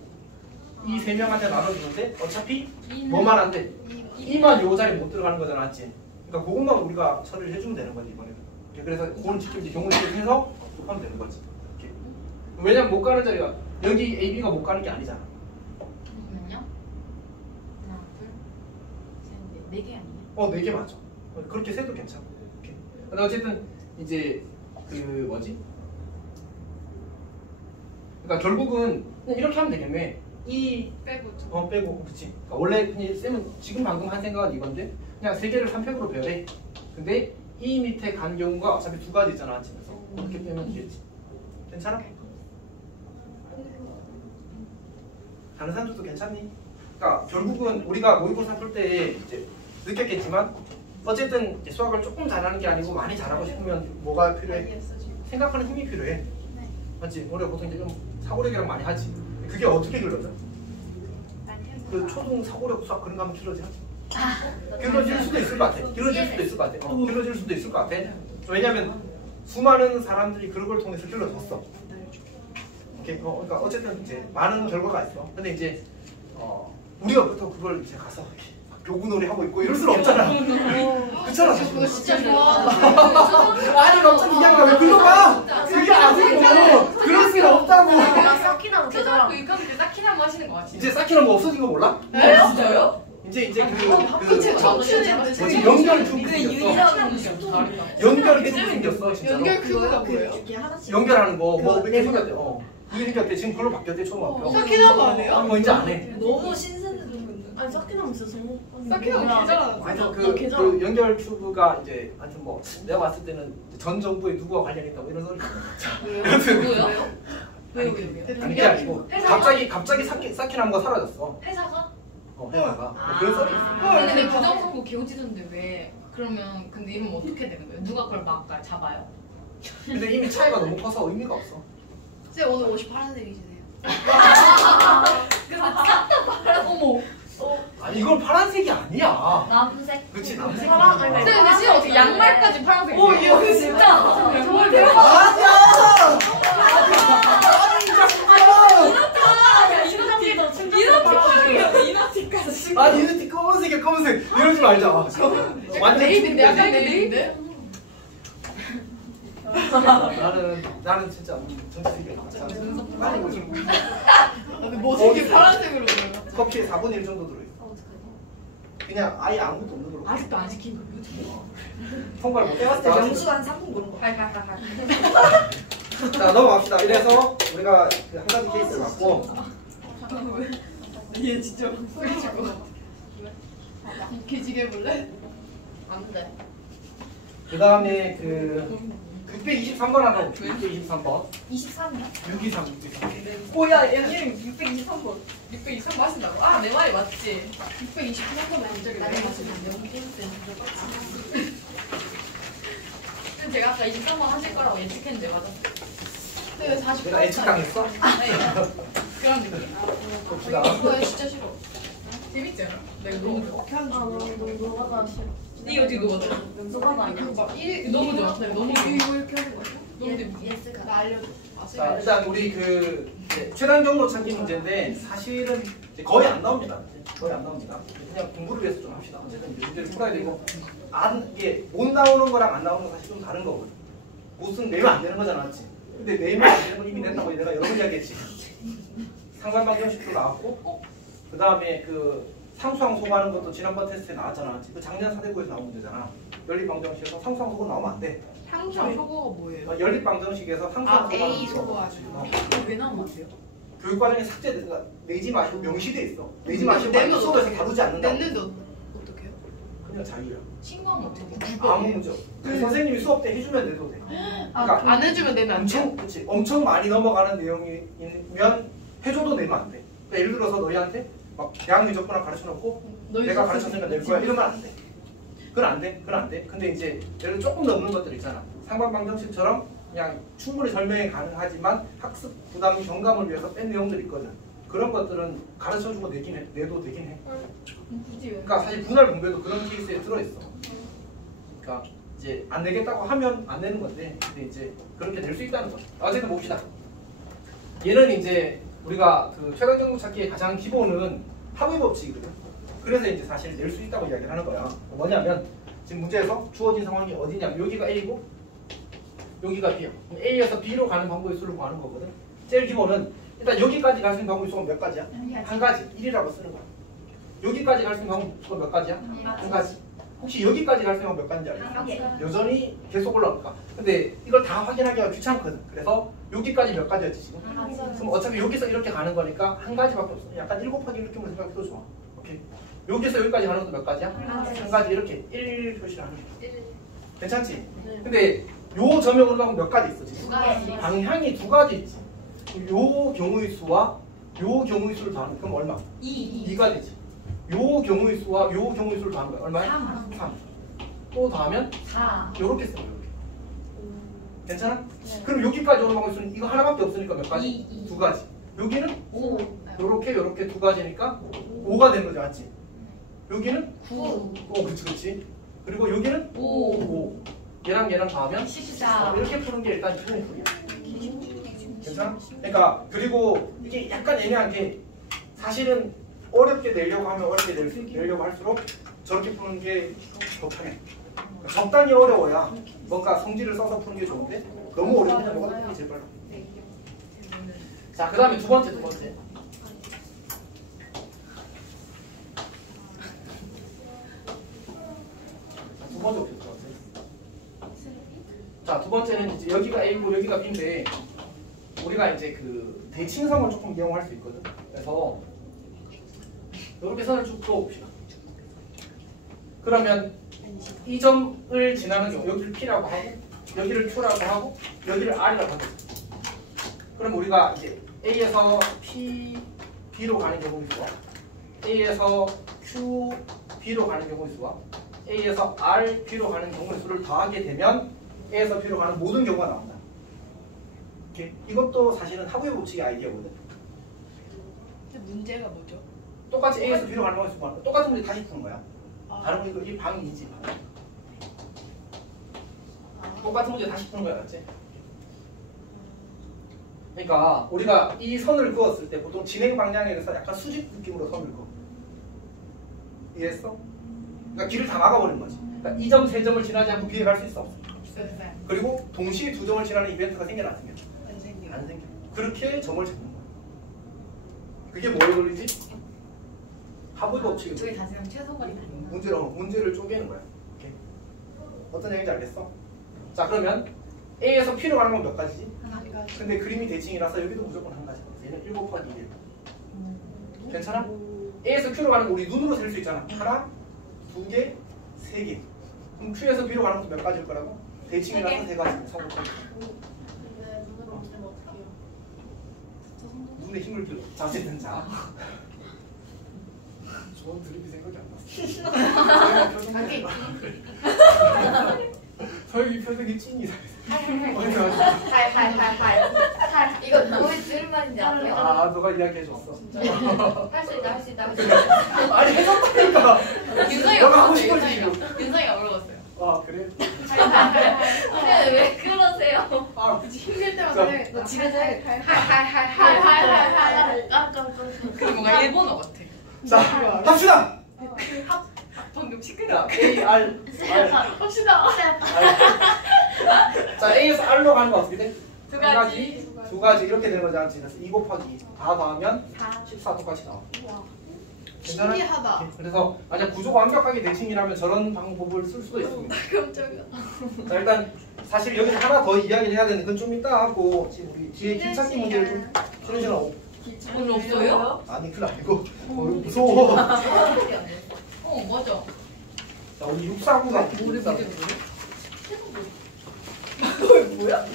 이 3명한테 나눠주는데 어차피 뭐만 한데? E만 요 자리에 못 들어가는 거잖아, 맞지? 그러니까 그것만 우리가 처리를 해주면 되는 거지, 이번에는. 그래서 그건 직접 이제 경우를 해서 하면 되는 거지. 이렇게. 왜냐면 못 가는 자리가 여기 A, B가 못 가는 게 아니잖아. 잠깐만요. 하나, 둘, 셋, 넷. 4개 아니에요? 4개 맞죠. 그렇게 세도 괜찮아. 이렇게. 근데 어쨌든 이제 그 뭐지? 그러니까 결국은 그냥 이렇게 하면 되겠네. 이 빼고. 빼고, 그렇지. 그러니까 원래 그냥 쌤은 지금 방금 한 생각은 이건데 그냥 3개를 3팩으로 배워해. 근데 이 밑에 간 경우가 어차피 2가지 있잖아, 집에서. 그렇게 빼면 되겠지. 괜찮아? 다른 사람들도 괜찮니? 그러니까 결국은 우리가 모의고사 풀 때 이제 느꼈겠지만 어쨌든 이제 수학을 조금 잘하는 게 아니고 많이 잘하고 싶으면 뭐가 필요해? 생각하는 힘이 필요해. 맞지? 우리가 보통 이제 좀 사고력이랑 많이 하지. 그게 어떻게 길러져? 그 초등 사고력 수학 그런 거 하면 길러지나? 길러질 수도 있을 것 같아. 길러질 수도 있을 것 같아. 길러질 수도 있을 것 같아. 왜냐면 수많은 사람들이 그런 걸 통해서 길러졌어. 오케이? 그러니까 어쨌든 이제 많은 결과가 있어. 근데 이제 우리가 또 그걸 이제 가서 교구놀이 하고 있고 이럴 수는 없잖아. 그렇잖아. 그거 진짜 좋아한다. 아니 갑자기 이양가 왜 불러봐? 그게 아니고 그럴 수는 없다고. 싹키나무 초등학교 6학년 때 싹키나무 하시는 거 같지? 이제 쌓기는 뭐 없어진 거 몰라? 진짜요? 이제 합체 청춘의 뭐지 연결 큐브 근데 생겼어. 유일한 연결 큐브 생겼어 진짜로. 연결 큐브가 뭐예요? 이렇게 하나씩 연결하는 거 뭐 그 이렇게 생겼대. 이게 생겼대. 지금 그걸로 바뀌었대 초등학교. 싹키나무 안 해요? 뭐 이제 안 해. 너무 신선해. 아니 싹키나무 진짜 정말 싹키나무 개잘하는 하여튼 너 괜찮아. 그 연결 큐브가 이제 하여튼 뭐 내가 봤을 때는 전 정부에 누구와 관련 있다고 이런 소리. 누구요? 아니 그게 아니고 갑자기 쌓기나무가 사라졌어. 회사가? 회사가 그런 소리. 근데 부정선거 개우지던데 왜? 그러면 근데 이러면 어떻게 되는 거예요? 누가 그걸 막 잡아요? 근데 이미 차이가 너무 커서 의미가 없어. 쌤 오늘 옷이 파란색이시네요. 어머. 아니 이건 파란색이 아니야. 남색. 그렇지 남색. 사랑 아니 근데 진짜 어떻게 양말까지 파란색이에요? 오 이거 진짜 정말 대박. 아니야. 이너티까지 아니 이너티 검은색이야 검은색. 이러지 말자. 완전 네이비인데 약간 초록색. 네이비인데? 나는 진짜 정치색이 많아. 근데 모습이 파란색으로 보여요. 커피에 4분의 1 정도 들어있어. 그냥 아예 아무것도 없는 걸로. 아직도 안 시킨 거예요? 통과를 못 내가 봤을 때 해봤어. 영수 한 3분 그런 거. 갈갈갈. 자 넘어갑시다. 이래서 우리가 한 가지 케이스를 갖고 얘 진짜 소리 지고. 개지게 해볼래? 안 돼. 그 다음에 그 623번 하고 623번 23이야? 623 뭐야 얘는 623번. 623 마신다고? 아, 내 말이 맞지? 623번 갑자기 왜 마시는데? 근데 제가 아까 23번 하실 거라고 예측했는데 맞았어. 근데 왜 40번? 내가 예측당했어? 그런 느낌. 봅시다. 이거 진짜 싫어. 재밌지 않아? 내가 너무 좋아. 어떻게 하는지 아 몰라. 너가 다 싫어. 이게 어떻게 녹아져? 연습하면 안 돼. 그거 막 일, 너무 좋아. 네, 너무 좋아. 이거 이렇게 하는 거야? 너무 재밌어. 예스가 나 알려줘. 자, 일단 우리 그 최단 경로 찾기 문제인데 사실은 이제 거의 안 나옵니다. 거의 안 나옵니다. 그냥 공부를 위해서 좀 합시다. 어쨌든 이제 문제를 풀어야 되고 이게 못 나오는 거랑 안 나오는 거 사실 좀 다른 거거든. 못은 내면 안 되는 거잖아, 맞지? 근데 내면 안 되는 건 이미 냈다고 내가 여러 번 이야기했지. 상관방정식도 나왔고, 그 다음에 그 상수항 소거하는 것도 지난번 테스트에 나왔잖아. 그 작년 사대부에서 나온 문제잖아. 연립방정식에서 상수항 소거 나오면 안 돼. 상수항 소거가 뭐예요? 연립방정식에서 상수항 아, 소거하는 A 거. 소거하시고. 왜 나오면 안 돼요? 교육과정에 삭제돼서 내지 마시고 명시돼 있어. 내지 근데 마시고 내면 수업에서 다루지 않는다. 냈는데 어떡해요? 그냥 자유야. 신고하면 어떻게 돼? 아무 문제 없어. 그 선생님이 수업 때 해주면 내도 돼. 그러니까 안 해주면 내면 안 돼요? 엄청 많이 넘어가는 내용이면 해줘도 내면 안 돼. 그러니까 예를 들어서 너희한테 막 대학 미적분학 가르쳐놓고 내가 가르쳤으니까 낼 거야 이러면 안 돼. 그건 안 돼. 그건 안 돼. 근데 이제 예를 조금 넘는 것들 있잖아. 상반방정식처럼 그냥 충분히 설명이 가능하지만 학습 부담 경감을 위해서 뺀 내용들이 있거든. 그런 것들은 가르쳐주고 내도 되긴 해. 굳이 왜? 그러니까 사실 분할 분배도 그런 케이스에 들어있어. 그러니까 이제 안 내겠다고 하면 안 내는 건데, 근데 이제 그렇게 낼 수 있다는 거죠. 어쨌든 봅시다. 얘는 이제 우리가 그 최단 경로 찾기의 가장 기본은 합의 법칙이거든. 그래서 이제 사실 낼 수 있다고 이야기를 하는 거야. 뭐냐면 지금 문제에서 주어진 상황이 어디냐면 여기가 A고 여기가 B야. A에서 B로 가는 방법의 수를 구하는 거거든. 제일 기본은 일단 여기까지 갈 수 있는 방법의 수가 몇 가지야? 한 가지. 1이라고 쓰는 거야. 여기까지 갈 수 있는 방법의 수가 몇 가지야? 한 가지. 혹시 여기까지 갈 수 있는 방법 몇 가지인지 알겠어? 여전히 계속 올라올까? 근데 이걸 다 확인하기가 귀찮거든. 그래서 여기까지 몇 가지였지 지금? 그럼 어차피 여기서 이렇게 가는 거니까 한 가지밖에 없어. 약간 1 곱하기 1 느낌으로 생각해도 좋아. 오케이. 여기서 여기까지 가는 것도 몇 가지야? 한 가지 이렇게 1 표시를 하는 거야. 괜찮지? 근데 요 점역으로 가면 몇 가지 있어 지금? 방향이 두 가지 있지. 요 경우의 수와 요 경우의 수를 더하면 그럼 얼마? 2가 되지. 요 경우의 수와 요 경우의 수를 더하는 거야. 얼마야? 3. 또 더하면 4. 요렇게 써. 요렇게. 괜찮아? 그럼 여기까지 오는 방법의 수는 이거 하나밖에 없으니까 몇 가지? 두 가지. 여기는 5. 요렇게 두 가지니까 5가 되는 거지, 맞지? 여기는 9. 그렇지. 그리고 여기는 5. 얘랑 더하면 14. 이렇게 푸는 게 일단 기본의 풀이야. 괜찮아? 그러니까 그리고 이게 약간 애매한 게 사실은 어렵게 내려고 하면 어렵게 내려고 할수록 저렇게 푸는 게 더 편해. 적당히 어려워야 뭔가 성질을 써서 푸는 게 좋은데 너무 어려우면 뭐가 푸는 게 제일 빨라. 자, 그 다음에 두 번째. 두 번째 어떻게 두 번째? 자, 두 번째는 이제 여기가 A고 여기가 B인데 우리가 이제 그 대칭성을 조금 이용할 수 있거든. 그래서 이렇게 선을 쭉 그어봅시다. 그러면 이 점을 지나는 경우 여기를 P라고 하고 여기를 Q라고 하고 여기를 R이라고 하고 그럼 우리가 이제 A에서 B로 가는 경우의 수와 A에서 Q, B로 가는 경우의 수와 A에서 R, B로 가는 경우의 수를 더하게 되면 A에서 B로 가는 모든 경우가 나온다. 이렇게. 이것도 사실은 하부의 법칙의 아이디어거든. 근데 문제가 뭐죠? 똑같이 A에서 B로 가는 경우의 수가 똑같은 문제 다시 푸는 거야. 다른 거 이거 이 방이지. 똑같은 문제 다시 푸는 거야, 맞지? 그러니까 우리가 이 선을 그었을 때 보통 진행 방향에 대해서 약간 수직 느낌으로 선을 그어. 이해했어? 그러니까 길을 다 막아버리는 거지. 그러니까 이 점, 세 점을 지나지 않고 B에 갈 수 있어. 그리고 동시에 두 점을 지나는 이벤트가 생겨나 안 생겨? 안 생겨. 그렇게 점을 잡는 거야. 그게 뭐에 걸리지? 하부의 법칙이. 저기 다시 하면 최소거리 아니야? 문제를 쪼개는 거야. 이렇게. 어떤 얘기인지 알겠어? 자, 그러면 A에서 P로 가는 건 몇 가지지? 근데 그림이 대칭이라서 여기도 무조건 한 가지. 얘는 1 곱하기 1. 괜찮아? A에서 Q로 가는 거 우리 눈으로 셀 수 있잖아. 하나, 두 개, 세 개. 그럼 Q에서 B로 가는 것도 몇 가지일 거라고? 대칭이라서 세 가지. 3 곱하기. 근데 눈으로 없으면 어떡해요? 눈에 힘을 빌려. 자, 어쨌든 자. 좋은 드립이 생각이 안 났어. 서영이 표정이 찐이 할. 이거 뭐에 들은 말인지 아세요? 아, 너가 이야기해줬어. 할 수 있다, 할 수 있다. 아니, 해줬다니까. 윤성이가 너가 하고 봤어, 싶은 윤성이가. 지금. 윤성이가 해야겠다. 나 집에서 해. 할할할할할할. 그 뭔가 일본어 같아. 자, 합시다. 방금 시끄러. 자, A, R, R. 합시다. 자, A에서 R로 가는 거 어떻게 돼? 두 한 가지. 두 가지 이렇게 되는 거잖아. 그래서 2 곱하기 2 다 더하면 14 똑같이 나와. 괜찮아? 신기하다. 그래서 만약 구조가 완벽하게 대칭이라면 저런 방법을 쓸 수도 있습니다. 깜짝이야. 자, 일단 사실 여기서 하나 더 이야기를 해야 되는데 그건 좀 이따 하고 지금 우리 뒤에 길찾기 문제를 좀 쉬는 시간 없. 오늘 없어요? 아니 그건 아니고 무서워. 맞아. 자, 우리 649가 우리 자, 뭐야?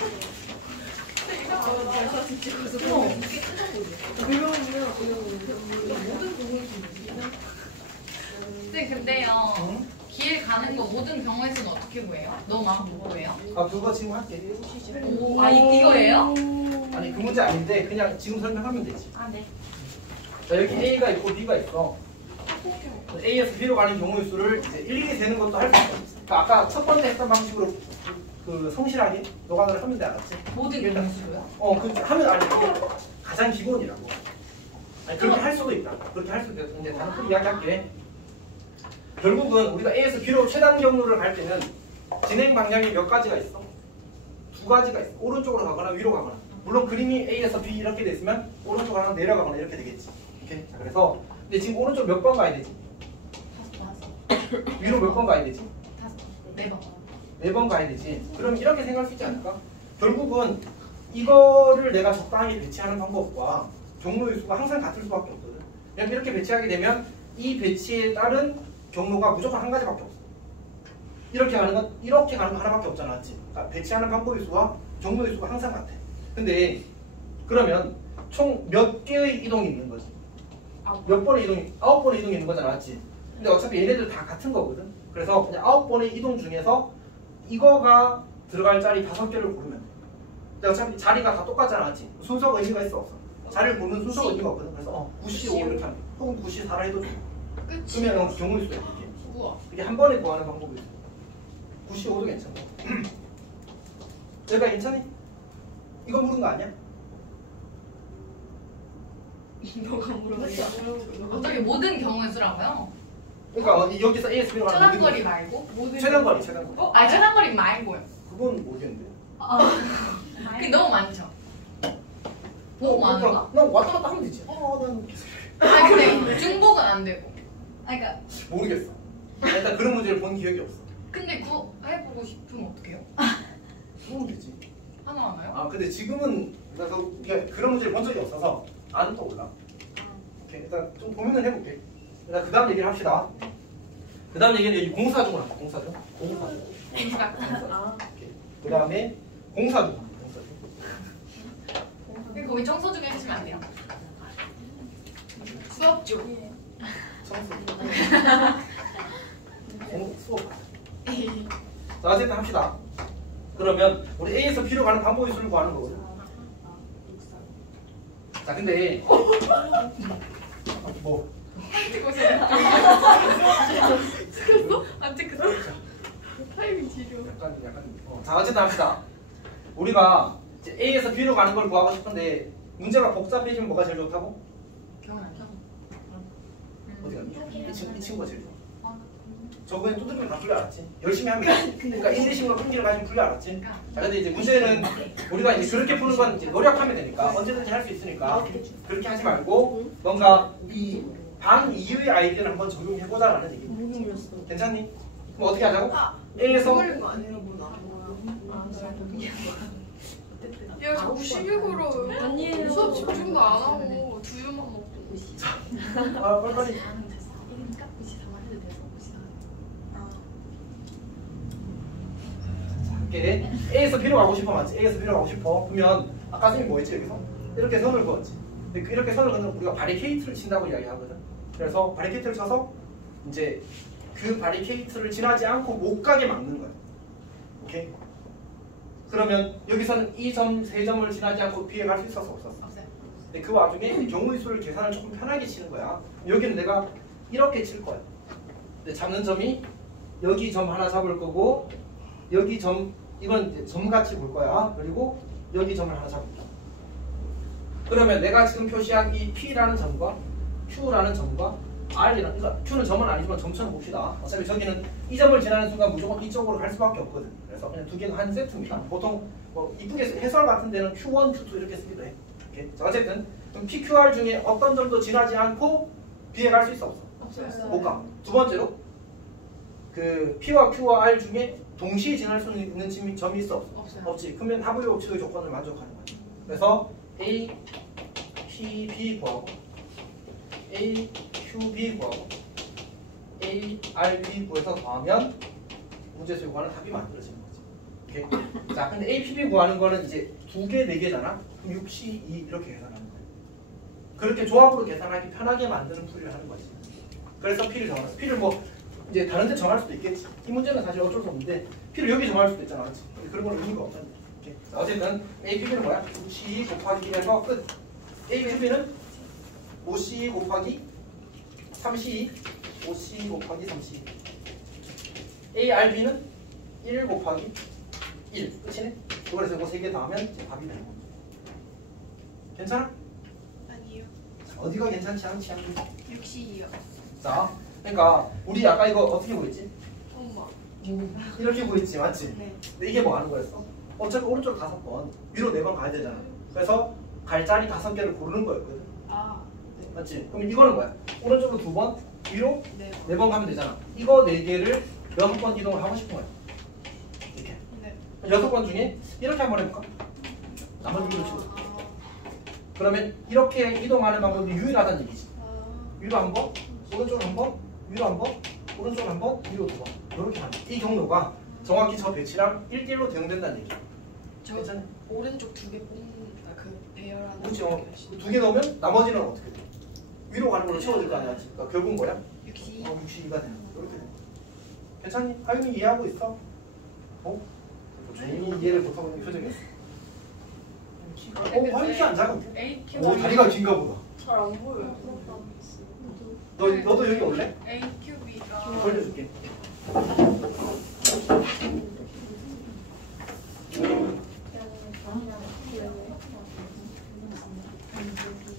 네, 근데요. 응? 길 가는 거 모든 경우에서는 어떻게 구해요? 너무 많고 뭐 구해요? 아 그거 지금 할게. 이거예요? 아니 그 문제 아닌데 그냥 지금 설명하면 되지. 아, 네. 자, 여기 A가 있고 B가 있어. A에서 B로 가는 경우의 수를 이제 일일이 세는 것도 할 수 있어. 그러니까 아까 첫 번째 했던 방식으로 그 성실하게 노가다를 하면 돼, 알았지? 모든 경우수로요? 그 하면 아니 그게 가장 기본이라고. 아니 그렇게 할 수도 있다. 그렇게 할 수도 있다. 근데 다른 큰 이야기할게. 결국은 우리가 A에서 B로 최단 경로를 갈 때는 진행 방향이 몇 가지가 있어? 두 가지가 있어. 오른쪽으로 가거나 위로 가거나. 물론 그림이 A에서 B 이렇게 됐으면 오른쪽으로 하나 내려가거나 이렇게 되겠지. 오케이? 자, 그래서 근데 지금 오른쪽 몇 번 가야 되지? 위로 몇 번 가야 되지? 4번. 4번 가야 되지. 그럼 이렇게 생각할 수 있지 않을까? 결국은 이거를 내가 적당히 배치하는 방법과 경로의 수가 항상 같을 수밖에 없거든. 그냥 이렇게 배치하게 되면 이 배치에 따른 경로가 무조건 한 가지밖에 없어. 이렇게 가는 건 하나밖에 없잖아, 맞지? 그러니까 배치하는 방법의 수와 경로의 수가 항상 같아. 근데 그러면 총 몇 개의 이동이 있는 거지? 몇 번의 이동이? 9번의 이동이 있는 거잖아, 맞지? 근데 어차피 얘네들 다 같은 거거든. 그래서 그냥 9번의 이동 중에서 이거가 들어갈 자리 5개를 고르면 돼. 근데 어차피 자리가 다 똑같잖아, 맞지? 순서가 의미가 있어, 없어? 자리를 고르는 순서가 의미가 없거든. 그래서 95 이렇게 하면 돼. 혹은 94라 해도 돼. 끝이. 그러면 경우의 수가 이렇게. 우와. 이게 한 번에 구하는 방법이 있어. 95도 괜찮아. 얘가 괜찮니? 이거 물은 거 아니야? 너가 물어봤어. 어떻게 모든 경우수라고요? 그러니까 여기서 A에서 B로 가는 최단거리 말고? 최단거리. 최단거리 말고요. 그건 모르겠는데. 그게 너무 많죠? 너무 많은가? 난 왔다 갔다 하면 되지. 난 계속 근데 중복은 안 되고. 그러니까 모르겠어. 일단 그런 문제를 본 기억이 없어. 근데 해보고 싶으면 어떡해요? 그러면 되지. 하나요? 근데 지금은 그래서 우리가 그런 문제를 본 적이 없어서 안 떠올라. 오케이, 일단 좀 고민을 해볼게. 일단 그 다음 얘기를 합시다. 그 다음 얘기는 여기 공사중을 할게. 공사중. 그 다음에 공사중. 거기 청소 중에 해주시면 안 돼요? 수업 중. 청소. 수업. 자, 어쨌든 합시다. 그러면 우리 A에서 B로 가는 반복의 수를 구하는 거거든. 자, 근데 뭐? 찍혔어? 안 찍혔어? 타이밍 지려. 약간 자, 어쨌든 합시다. 우리가 이제 A에서 B로 가는 걸 구하고 싶은데 문제가 복잡해지면 뭐가 제일 좋다고? 기억은 안 나. 어디 갔니? 이 친구가 제일 좋아. 저번에 두드리면 다 풀려 알았지? 열심히 하면 돼. 그러니까 인내심과 끈기를 가지면 풀려 알았지? 자, 근데 이제 문제는 우리가 이제 그렇게 푸는 건 이제 노력하면 되니까 언제든지 할 수 있으니까 그렇게 하지 말고 뭔가 이 반 이유의 아이디어를 한번 적용해보자라는 얘기. 목이 물렸어. 괜찮니? 그럼 어떻게 하자고? A에서 A에서 걸린 거 아니야? 야 자꾸 시비걸어. 아니에요. 수업 집중도 안 하고 두유만 먹고. 빨리. 이렇게 A에서 B로 가고 싶어 맞지? A에서 B로 가고 싶어. 그러면 아까 선생님이 뭐 했지 여기서? 이렇게 선을 그었지. 근데 이렇게 선을 그으면 우리가 바리케이트를 친다고 이야기하거든. 그래서 바리케이트를 쳐서 이제 그 바리케이트를 지나지 않고 못 가게 막는 거야. 오케이? 그러면 여기서는 이 점, 세 점을 지나지 않고 B에 갈 수 있었어 없었어? 없어요. 근데 그 와중에 경우의 수를 계산을 조금 편하게 치는 거야. 여기는 내가 이렇게 칠 거야. 근데 잡는 점이 여기 점 하나 잡을 거고 여기 점 이건 이제 점같이 볼 거야. 그리고 여기 점을 하나 잡을게. 그러면 내가 지금 표시한 이 P라는 점과 Q라는 점과 R이라는, 그러니까 Q는 점은 아니지만 점처럼 봅시다. 어차피 저기는 이 점을 지나는 순간 무조건 이쪽으로 갈 수밖에 없거든. 그래서 그냥 두 개가 한 세트입니다. 보통 뭐 이쁘게 해설 같은 데는 Q1, Q2 이렇게 쓰기도 해. 오케이? 자, 어쨌든 그럼 PQR 중에 어떤 점도 지나지 않고 B에 갈 수 있어 없어? 없어요. 못 가. 두 번째로 그 P와 Q와 R 중에 동시에 지날 수 있는 점이 있어 없어? 없어요. 없지. 그러면 하부의 법칙의 조건을 만족하는 거지. 그래서 A, P, B 구하고 A, Q, B 구하고 A, R, B 구해서 더하면 문제에서 요구하는 답이 만들어지는 거지. 오케이? 자, 근데 A, P, B 구하는 거는 이제 2개, 4개잖아? 그럼 6, 2 이렇게 계산하는 거야. 그렇게 조합으로 계산하기 편하게 만드는 풀이를 하는 거지. 그래서 P를 정하는. P를 뭐 이제 다른 데 정할 수도 있겠지. 이 문제는 사실 어쩔 수 없는데 P를 여기 정할 수도 있잖아. 그렇지? 그런 건 의미가 없잖아. 오케이. 자, 어쨌든 A, P, B는 뭐야? 5C 곱하기 1에서 끝. A, P, B는 5C 곱하기 3C 5C 곱하기 3C A, R, B는 1 곱하기 1 끝이네? 그래서 이거 3개 더하면 이제 답이 되는 거야. 괜찮아? 아니요. 자, 어디가 괜찮지 않지? 6C요. 자, 그러니까 우리 아까 이거 어떻게 보였지? 엄마. 이렇게 보였지, 맞지? 네. 근데 이게 뭐 하는 거였어? 어차피 오른쪽 5번, 위로 4번 가야 되잖아. 그래서 갈 자리 5개를 고르는 거였거든. 아. 맞지? 그럼 이거는 뭐야? 오른쪽으로 2번, 위로 네. 4번 가면 되잖아. 이거 4개를 6번 이동을 하고 싶은 거야. 이렇게. 네. 6번 중에 이렇게 한번 해볼까? 나머지 위로 치고. 그러면 이렇게 이동하는 방법이 유일하다는 얘기지. 위로 한 번, 오른쪽으로 한 번, 위로 한 번, 오른쪽으로 한 번, 위로 2번. 이렇게 하는 이 경로가 정확히 저 배치랑 1대1로 대응된다는 얘기야. 저 괜찮아? 오른쪽 2개 뽑는 그 배열하는. 그렇죠. 2개 넣으면 나머지는 어떻게 돼? 위로 가는 걸로 채워질 거 아니야. 그러니까 결국은 뭐야? 6C. 62가 되는 거. 이렇게 돼. 괜찮니? 하윤이 이해하고 있어? 어? 조용히 이해를 못하고 있는 표정이었어. 하윤이 안 작은데? AQ 오, 다리가 긴가 보다. 잘 안 보여요. 너도 여기 올래? AQB가 돌려줄게.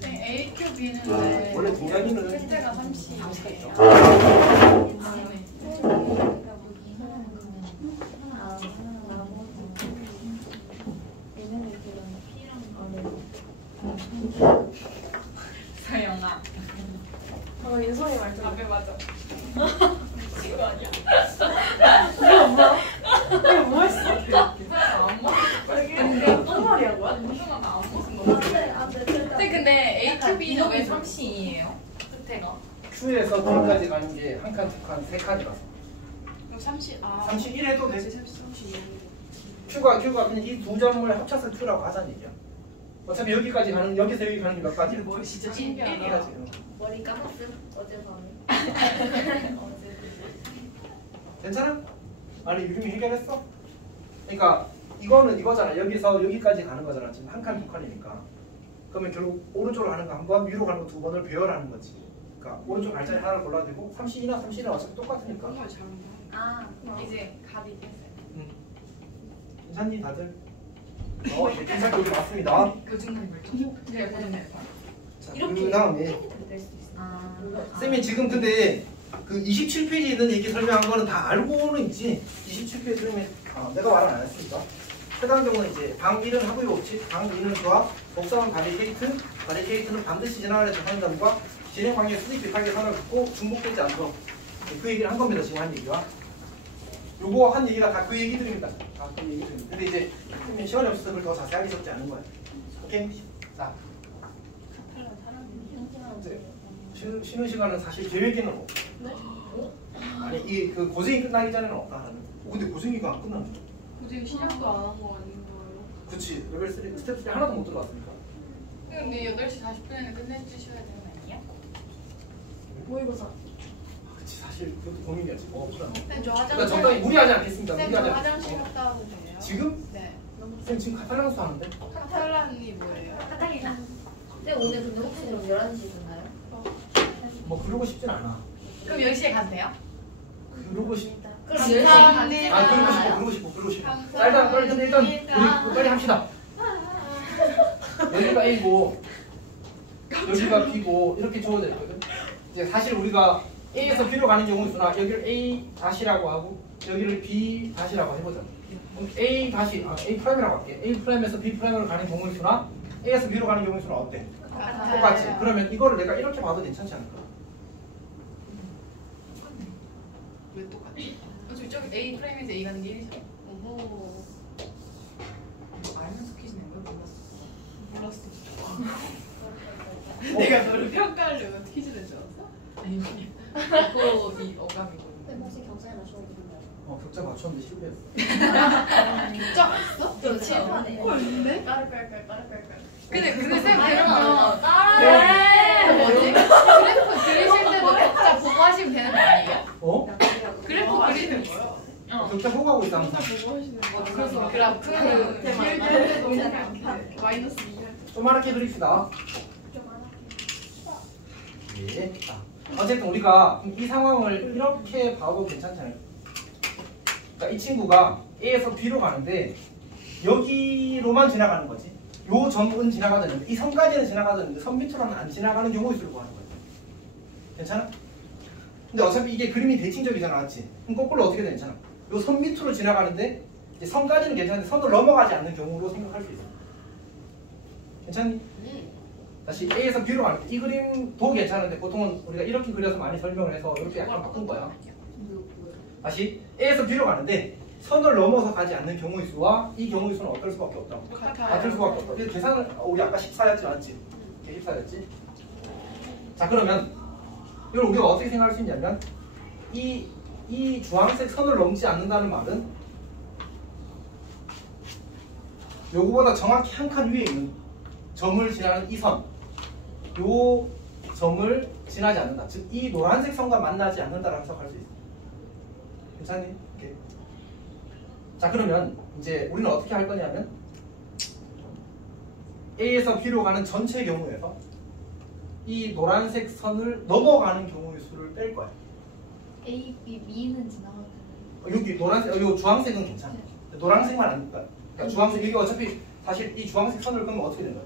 AQB는 원래 동양인은 셋째가 30이에요. 서영아. 인성이 말투. 답에 맞아. 미친 거 아니야? 이거 뭐 했어? 안 먹어. 근데 어떤 말이 한 거야? 운동화 나안 먹은 거 같아. 근데 AQB는 왜 30이에요? 끝에가? Q에서 B까지 가는 게 한 칸, 두 칸, 세 칸이라서. 그럼 30. 아. 31 해도 돼. 32. Q가 그냥 이 두 점을 합쳐서 Q라고 하자는 얘기야. 어차피 여기까지 가는, 여기서 여기 가는 게 몇 가지? 뭐 진짜 1가지. 신기하다. 머리 감았음 어제 밤에. 괜찮아? 아니 유림이 해결했어? 그러니까 이거는 이거잖아. 여기서 여기까지 가는 거잖아. 지금 한 칸, 두 칸이니까. 그러면 결국 오른쪽으로 가는 거 한 번, 위로 가는 거 2번을 배열하는 거지. 그러니까 오른쪽 갈자리 하나를 골라야 되고 30이나 30이나 어차피 똑같으니까. 정말 잘한다. 아, 이제 답이 됐어요. 괜찮니 다들? 괜찮게 우리 맞습니다. 교증난 결정? 네, 고정될 거야. 자, 이렇게 그 다음에 될 수 있어. 아, 쌤이 지금 근데 그 27페이지에 있는 얘기 설명한 거는 다 알고는 있지. 27페이지 쌤이 내가 말은 안 했으니까. 해당 경우는 이제 방 1은 하부의 법칙, 방 2는 조합, 복사는 바리케이트, 바리케이트는 반드시 지나가야 하는 점과 진행 방향 수직비하게 선을 긋고 중복되지 않도록 그 얘기를 한 겁니다. 지금 한 얘기와. 요거 한 얘기가 다 그 얘기들입니다. 다 그 얘기들입니다. 근데 이제 쌤이 시간이 없어서 그걸 더 자세하게 적지 않은 거예요. 오케이? 자. 쉬는 시간은 사실 계획에는 없고. 아니 이 그 고생이 끝나기 전에는 없다 하는. 근데 고생이가 안 끝났는데. 굳이 시작도 안 한 거 아닌가요? 그치. 레벨 3 스텝 3 하나도 못 들어갔으니까. 근데 8시 40분에는 끝내주셔야 되는 거 아니야? 모의고사. 그치. 사실 그것도 고민이었지. 뭐가 없잖아. 쌤, 저 그러니까 화장실. 적당히 무리하지 않겠습니다. 쌤, 저 무리하지 화장실 않겠습니다. 갔다 와도 돼요? 지금? 네. 쌤 지금 카탈란스 하는데? 카탈란이 뭐예요? 카타리나. 쌤 오늘 근데 혹시 그럼 11시 있나요? 뭐 그러고 싶진 않아. 그럼 10시에 가도 돼요? 그러고 싶. 그럼 감사합니다. 10시 아 그러고 싶어. 그러고 싶어. 그러고 싶어. 감사합니다. 일단 우리 빨리 합시다. 여기가 A고 여기가 B고 이렇게 주어져 있거든. 이제 사실 우리가 A에서 B로 가는 경우 수나 여기를 A 다시라고 하고 여기를 B 다시라고 해보자. 그럼 A 다시 A 프라임이라고 할게. A 프라임에서 B 프라임으로 가는 경우 수나 A에서 B로 가는 경우 수는 어때? 똑같지. 그러면 이거를 내가 이렇게 봐도 괜찮지 않을까? 왜 똑같지? 어차피 저기 A 프라임에서 A 가는 게 1이잖아. 오호. 알면서 퀴즈 낸 거야? 몰랐어. 몰랐어. 내가 너를 평가하려고 퀴즈 낸 줄 알았어? 아니 그냥 그거 이 어감이고. 근데 혹시 경찰에 맞춰야 되나요? 격자 맞췄는데 실패했어. 진짜 맛있어? 저 칠판에. 있네? 까르깔깔. 근데 쌤 아니, 그러면 따라해. 뭐지? 그래프 그리실 때도 각자 보고 하시면 되는 거 아니에요? 어? 그래프 그리는 거요? 격자 보고 하고 있다. 항상 보고 하시는 거. 그래서 그래프 마이너스 2. 조그맣게 그립시다. 좀 알아. 예. 어쨌든 우리가 이 상황을 이렇게 봐도 괜찮잖아요. 그러니까 이 친구가 A에서 B로 가는데 여기로만 지나가는 거지. 요 점은 지나가던데 이 선까지는 지나가던데 선 밑으로는 안 지나가는 경우일 수를 구하는 거예요. 괜찮아? 근데 어차피 이게 그림이 대칭적이잖아, 맞지? 그럼 거꾸로 어떻게 되잖아. 요 선 밑으로 지나가는데 이제 선까지는 괜찮은데 선을 넘어가지 않는 경우로 생각할 수 있어. 괜찮니? 다시 A에서 B로 갈 때 이 그림도 괜찮은데 보통은 우리가 이렇게 그려서 많이 설명을 해서 이렇게 약간 바꾼 거야. 다시 A에서 B로 가는데 선을 넘어서 가지 않는 경우의 수와 이 경우의 수는 어떨 수밖에 없다. 같을 수밖에 없다. 이 계산을 우리 아까 14였지 맞지? 14였지? 자 그러면 이걸 우리가 어떻게 생각할 수 있냐면 이 주황색 선을 넘지 않는다는 말은 요거보다 정확히 한 칸 위에 있는 점을 지나는 이 선, 요 점을 지나지 않는다. 즉 이 노란색 선과 만나지 않는다라고 해석할 수 있어. 괜찮니? 이렇게. 자 그러면 이제 우리는 어떻게 할 거냐면 A에서 B로 가는 전체 경우에서 이 노란색 선을 넘어가는 경우의 수를 뺄 거야. A, B, B는 지나가고. 여기 노란색, 요 주황색은 괜찮아. 노란색만 아니까. 그러니까 주황색 이게 어차피 사실 이 주황색 선을 그으면 어떻게 되는 거야?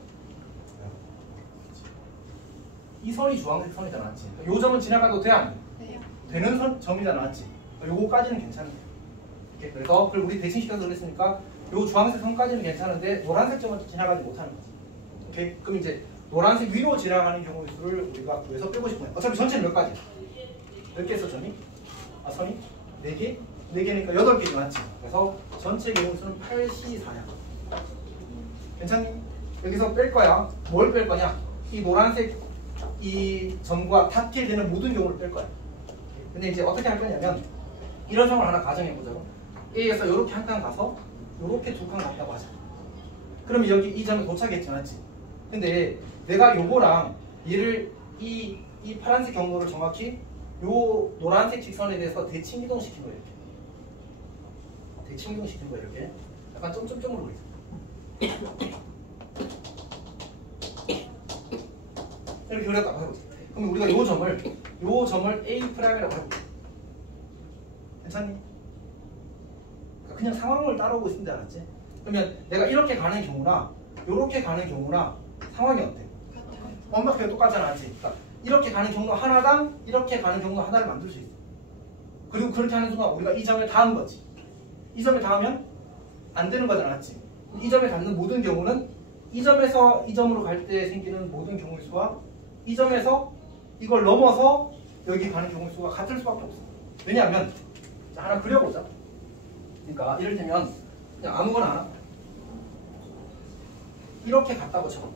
이 선이 주황색 선이잖아, 맞지? 요 점은 지나가도 돼, 안 돼? 네. 되는 점이잖아, 맞지? 요거까지는 괜찮은데. 그래서 그걸 우리 대칭시켜서 그랬으니까 요 주황색 선까지는 괜찮은데 노란색 점은 지나가지 못하는 거지. 오케이? 그럼 이제 노란색 위로 지나가는 경우의 수를 우리가 구해서 빼고 싶은 거야. 어차피 전체는 몇 가지? 몇 개 있어, 점이? 아, 선이? 4개? 4개니까 8개지, 맞지? 그래서 전체 경우의 수는 8C4야. 괜찮니? 여기서 뺄 거야. 뭘 뺄 거냐? 이 노란색 이 점과 닿게 되는 모든 경우를 뺄 거야. 근데 이제 어떻게 할 거냐면 이런 상황을 하나 가정해 보자고. A에서 이렇게 한 칸 가서 이렇게 2칸 갔다고 하자. 그러면 여기 이 점에 도착했지, 맞지? 근데 내가 요거랑 얘를 이 파란색 경로를 정확히 요 노란색 직선에 대해서 대칭 이동시킨 거예요. 이렇게. 대칭 이동시킨 거예요. 이렇게. 약간 점점점으로 그리자. 이렇게 그렸다고 해보자. 그럼 우리가 요 점을 A 프라임이라고 해보자. 괜찮니? 그냥 상황을 따라오고 있으면 돼, 알았지? 그러면 내가 이렇게 가는 경우나 이렇게 가는 경우나 상황이 어때? 완벽하게 똑같잖아, 알지? 그러니까 이렇게 가는 경우 하나당 이렇게 가는 경우 하나를 만들 수 있어. 그리고 그렇게 하는 순간 우리가 이 점을 닿은 거지. 이 점을 닿으면 안 되는 거잖아, 알지? 이 점에 닿는 모든 경우는 이 점에서 이 점으로 갈 때 생기는 모든 경우의 수와 이 점에서 이걸 넘어서 여기 가는 경우의 수가 같을 수밖에 없어. 왜냐하면 자, 하나 그려보자. 그러니까 이를테면 그냥 아무거나 이렇게 갔다고 쳐.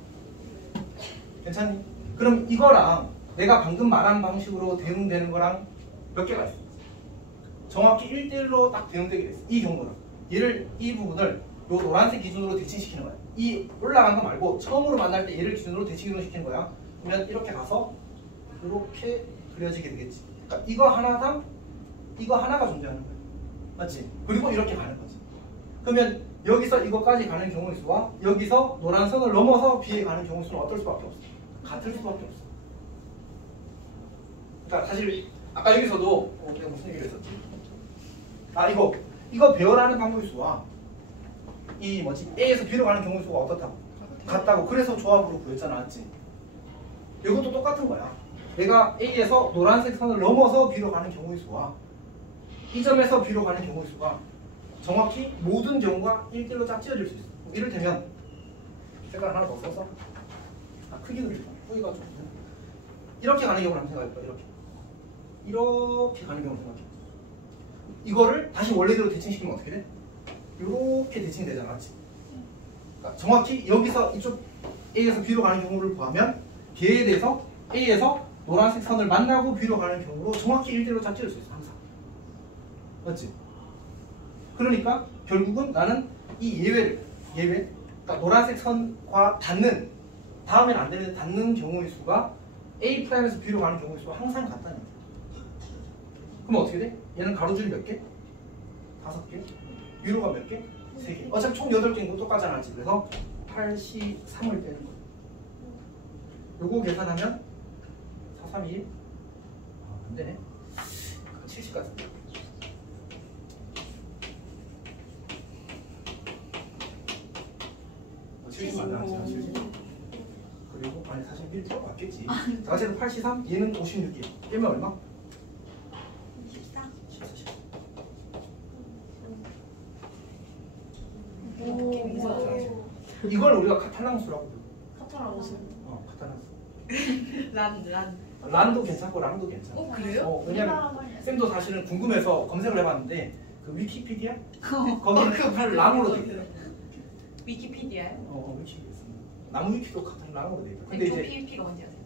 괜찮니? 그럼 이거랑 내가 방금 말한 방식으로 대응되는 거랑 몇 개가 있어? 정확히 1대1로 딱 대응되게 됐어. 이 경우는 얘를 이 부분을 요 노란색 기준으로 대칭시키는 거야. 이 올라간 거 말고 처음으로 만날 때 얘를 기준으로 대칭 이동시키는 거야. 그러면 이렇게 가서 이렇게 그려지게 되겠지. 그러니까 이거 하나당 이거 하나가 존재하는 거야. 맞지? 그리고 이렇게 가는 거지. 그러면 여기서 이거까지 가는 경우의 수와 여기서 노란 선을 넘어서 B에 가는 경우의 수는 어떨 수밖에 없어. 같을 수밖에 없어. 그러니까 사실 아까 여기서도 내가 무슨 얘기를 했었지? 아 이거 배열하는 방법의 수와 이 뭐지 A에서 B로 가는 경우의 수가 어떻다고? 같다고. 그래서 조합으로 구했잖아, 맞지? 이것도 똑같은 거야. 내가 A에서 노란색 선을 넘어서 B로 가는 경우의 수와 이 점에서 B로 가는 경우의 수가 정확히 모든 경우가 1대1로 짝지어질 수 있어. 이를테면 색깔 하나 더 써서 크기 그리자. 여기가 좀 이렇게 가는 경우를 한번 생각해봐. 이렇게 가는 경우를 생각해. 이거를 다시 원래대로 대칭시키면 어떻게 돼? 이렇게 대칭이 되잖아, 맞지? 그러니까 정확히 여기서 이쪽 A에서 B로 가는 경우를 구하면 걔에 대해서 A에서 노란색 선을 만나고 B로 가는 경우로 정확히 1대1로 짝지을 수 있어, 항상. 맞지? 그러니까 결국은 나는 이 예외, 그러니까 노란색 선과 닿는, 다음엔 안 되는데 닿는 경우의 수가 A'에서 B로 가는 경우의 수가 항상 같다는 거야. 그럼 어떻게 돼? 얘는 가로줄이 몇 개? 5개. 위로가 몇 개? 3개. 어차피 총 8개인 거 똑같잖아. 그래서 83을 빼는 거야. 요거 계산하면 4, 3, 2. 안 되네. 70 같은데. 안 나왔지, 70. 그리고 아니 사실 미리 들어갔겠지. 자, 어쨌든 83, 얘는 56이야. 깨면 얼마? 14. 14. 오. 이걸 우리가 카탈랑수라고 부르. 카타라고서. 카탈랑수. 란. 란도 괜찮고 랑도 괜찮아. 그래요? 왜냐면 쌤도 사실은 궁금해서 검색을 해봤는데 그 위키피디아 거기는 그 랑으로 돼 있대. 위키피디아요? 위키 있습니다. 나무 위키도 같은 랑으로 돼 있다. 근데 조 이제 PVP가 뭔지 아세요?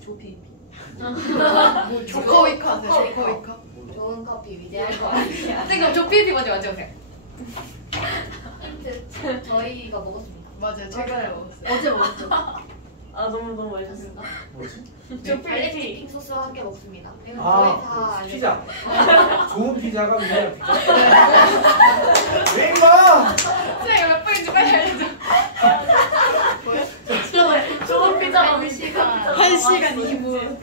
조 PVP. 조커위카 아세요? 조커위카? 좋은 커피 위대할 거 아니야. 선생님 조 PVP 뭔지 맞춰보세요. 힌트. 저희가 먹었습니다. 맞아요. 제가 먹었어요. 어제 먹었죠? 아 너무 맛있었어. 뭐지? 갈릭 디핑 소스와 함께 먹습니다. 이건 아, 거의 다 피자. 좋은 피자가 위대한 피자. 왜 임마? 선생님 몇 분인지 빨리 알려줘. 좋은 피자가 1시간 2분.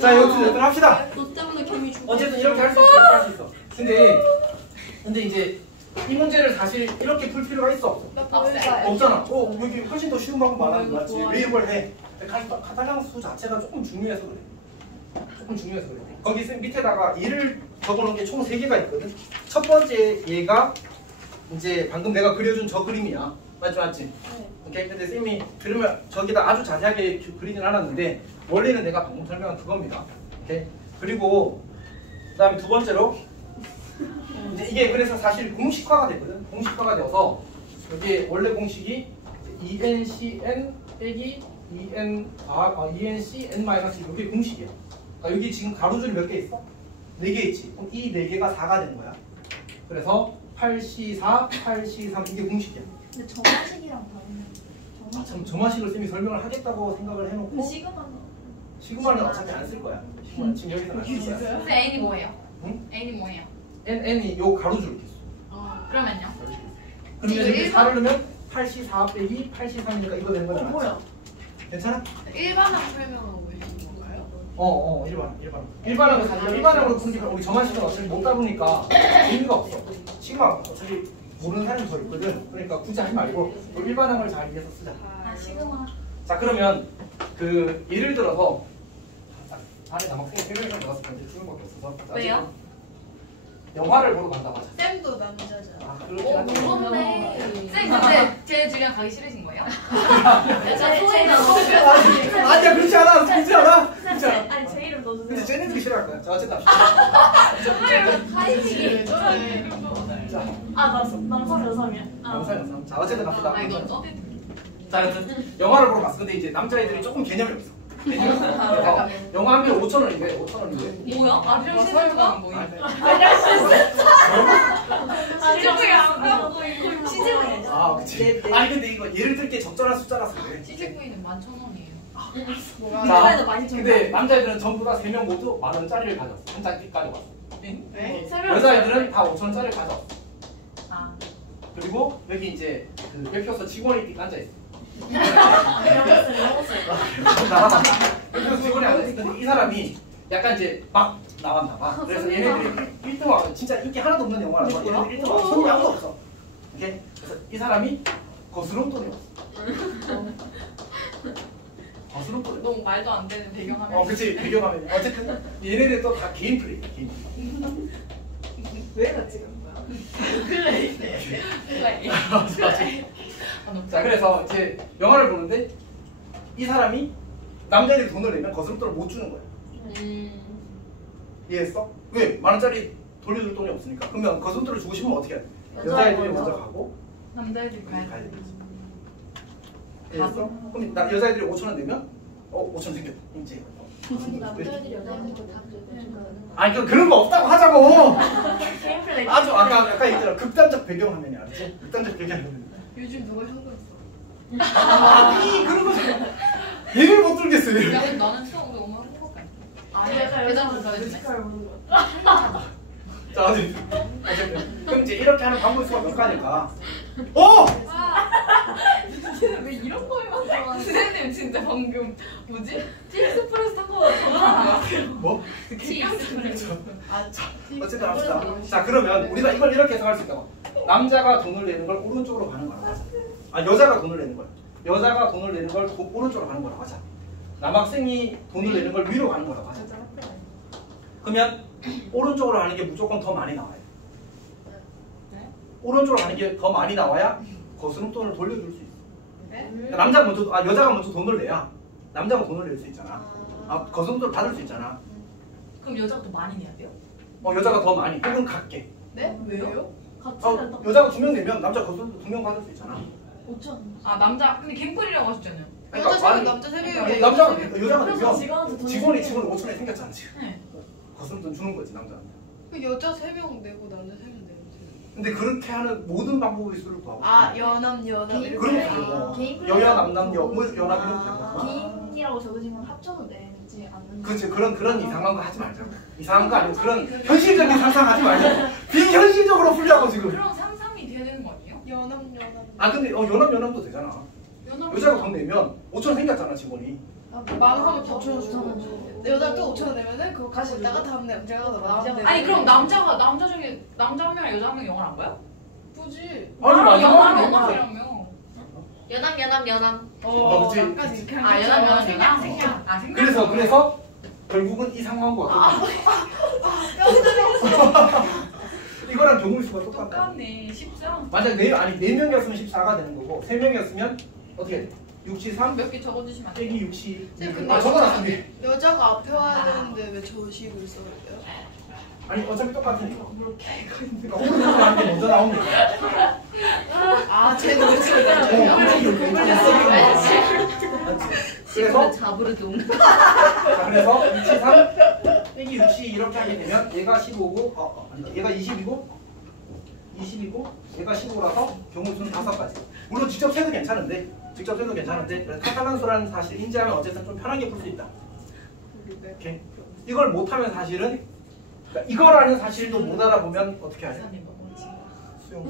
자, 여튼 합시다. 너 때문에 개미 죽어. 어쨌든 이렇게 할 수 있어. 이렇게 할 수 있어. 근데 이제 이 문제를 사실 이렇게 풀 필요가 있어. 없잖아. 여기 훨씬 더 쉬운 방법 많았는데 맞지? 왜 이걸 해? 카탈랑수 자체가 조금 중요해서 그래. 거기 밑에다가 얘를 적어놓은 게 총 3개가 있거든. 첫 번째 얘가 이제 방금 내가 그려준 저 그림이야. 맞지? 네. 오케이. 근데 쌤이 그림을 저기다 아주 자세하게 그리진 않았는데 원래는 내가 방금 설명한 그겁니다. 오케이. 그리고 그다음에 두 번째로 이제 이게 그래서 사실 공식화가 됐거든. 공식화가 되어서 여기 원래 공식이 ENCN 빼기 ENCN- 이게 공식이야. 그러니까 여기 지금 가로줄이 몇 개 있어? 4개 있지. 그럼 이 4개가 4가 되는 거야. 그래서 8C4, 8C3 이게 공식이야. 근데 정화식이랑 다르네. 아, 참 점화식을 쌤이 설명을 하겠다고 생각을 해놓고 시그마는 어차피 안 쓸 거야. 시그마는 지금 여기서 안 쓸 거야. 선생님 N이 뭐예요? 응? N이 뭐예요? N이 요 가로줄 개수. 그러면요? 그러면 여기 4를 넣으면 8C4 빼기 8C3이니까 이거 되는 거잖아. 뭐야? 괜찮아? 일반항 설명하고 계신 건가요? 일반항은 사실 일반항으로 푸니까 우리 점화식은 어차피 못 다루니까 의미가 없어. 시그마 어차피 모르는 사람이 더 있거든. 그러니까 굳이 하지 말고 일반항을 잘 이해해서 쓰자. 아 시그마. 자, 그러면 그 예를 들어서 안에 남학생이 필요해서 나갔을 텐데 수능밖에 없어서. 자, 왜요? 영화를 보러 간다고 하자. 쌤도 남자잖아. 아, 그렇긴 한데. 그렇네. 선생님 근데 제 주변 가기 싫으신 거예요? 아니야, 그렇지 않아. 그렇지 않아. 아니 제 이름 넣어주세요. 근데 쟤네들이 싫어할 거야. 자, 어쨌든 하이식이. 자, 남성 여성이야? 영상. 자, 어쨌든 갑시다. 아 이거 떠들. 자, 여튼 영화를 보러 갔어. 근데 이제 남자애들이 조금 개념이 없어. 개념이 없어. 그래서 영화 한 편에 5,000원인데 5,000원인데. 뭐야? 아리랑 시즌가? 뭐야? 시즌 아, 그치. 아니 근데 이거 예를 들게 적절한 숫자라서 그래. 시즌구이는 11,000원이에요. 자, 많이 근데 남자애들은 전부 다 3명 모두 10,000원짜리를 가져왔어. 한 장씩 가져왔어. 네? 여자애들은 다 5,000원짜리를 가져왔어. 아. 그리고 여기 이제 그 옆에서 직원이 띡 앉아있어. 나가봐. 옆에서 직원이 앉아있어. 근데 이 사람이 약간 이제 막 나왔나 봐. 그래서 얘네들이 1등하고 진짜 인기 하나도 없는 영화라고. 얘네들 1등하고 손이 아무도 없어. 오케이? 그래서 이 사람이 거스름돈이 왔어. 거스름돈이. 너무 말도 안 되는 배경화면. 그치 배경화면. 어쨌든 얘네들 또 다 개인 플레이. 개인 플레이. 왜 같이 간 거야? 플레이. 자 그래서 이제 영화를 보는데 이 사람이 남자들이 돈을 내면 거스름돈을 못 주는 거야. 이해했어? 왜? 만 원짜리 돌려줄 돈이 없으니까. 그러면 거스름돈을 주고 싶으면 어떻게 해야 돼? 여자애들이 먼저 가고 남자애들이 가야 가야 돼. 되지. 이해했어? 그럼 여자애들이 5천 원 내면 5천 생겼다. 이제. 아니 남자애들이 여자애들 다 들고 아니 그런 거 없다고 하자고. 게임 플레이. 아주 아까 얘기했잖아. 극단적 배경화면이 알았지? 극단적 배경화면. 요즘 누가 현금 써? 아니 그런 거지. 얘를 못 들겠어. 얘를. 야, 근데 나는 수업으로 너무 행복해. 아니 약간 대단 여자분 불가능해. 뮤지컬 보는 거. 자 어쨌든 그럼 이제 이렇게 하는 방법 수가 몇 가지일까? 오! 왜 이런 거에만 좋아하는 선생님 진짜 방금 뭐지? 티익스프레스 타고 전화한 것 같아요. 뭐? 티익스프레스. 어쨌든 합시다. 자 그러면 우리가 이걸 이렇게 해석할 수 있다고. 남자가 돈을 내는 걸 오른쪽으로 가는 거라고 하자. 여자가 돈을 내는 걸. 여자가 돈을 내는 걸 오른쪽으로 가는 거라고 하자. 남학생이 돈을 내는 걸 위로 가는 거라고 하자. 그러면 오른쪽으로 가는 게 무조건 더 많이 나와요. 네? 오른쪽으로 가는 게 더 많이 나와야 거스름돈을 돌려줄 수 있어. 네? 그러니까 여자가 먼저 돈을 내야 남자가 돈을 낼 수 있잖아. 거스름돈을 받을 수 있잖아. 그럼 여자가 더 많이 내야 돼요? 여자가 더 많이 혹은 같게. 네? 왜요? 같이 여자가 2명 내면 남자 거스름돈 2명 받을 수 있잖아. 5천. 아 남자 근데 갱플이라고 하셨잖아요. 여자 세 많이- 명, 남자 세 명이에요. 그러니까 남자가 여자가 그래서 내면 직원한테 돈 직원이 내는 5천에 생겼잖아 지금. 네. 거스름돈 주는 거지 남자한테. 그 여자 3명 내고 남자 3명 내고. 근데 그렇게 하는 모든 방법이 있을 거 아 연합 개인 이렇게. 그런 플레이. 거 개인 플레이. 여야 남남 뭐 연합 이런 거. 개인이라고 적으신 건 합쳐도 되지 않는다. 그렇지 그런 이상한 거 하지 말자. 이상한 거 아니고 그런 현실적인 상상하지 말자. 비현실적으로 풀자고 지금. 그럼 상상이 돼야 되는 거 아니에요? 연합. 근데 연합도 되잖아. 여자가 돈 내면 5천 생겼잖아 직원이. 마음하면 더 5천 원 주고. 여자 또 5천 원 내면은 그거 가지고 있다가 다음 남자가 더 마음. 아니 그럼 남자 중에 남자 한 명이랑 여자 한 명이 영화를 안 봐요? 굳이. 맞아. 영화라며. 연합. 그치. 나까지 이렇게 아 여자 생략. 아 생략. 그래서 결국은 이 상황과 같은. 이거랑 경우수가 똑같다. 똑같네. 14. 만약 4명이었으면 14가 되는 거고 3명이었으면 어떻게 돼? 63 몇 개 적어주시면 안 돼요? 빼기 60. 쌤, 근데 적어놨습니다. 여자가 앞에 와야 되는데 왜 저식을 써요? 아니 어차피 똑같으니까. 그러니까 오른쪽으로 가는 게 먼저 나오는 거야. 제 노래 소리가. 그래서 자부르둥. 그래서 63 빼기 60 이렇게 하게 되면 얘가 15고 아니다. 얘가 20이고 얘가 15라서 경우수는 5가지. 물론 직접 세도 괜찮은데 타탈란소라는 사실 인지하면 어쨌든 좀 편하게 풀 수 있다. 오케이. 이걸 못하면 사실은 그러니까 이거라는 사실도 못 알아보면 어떻게 하냐? 수영.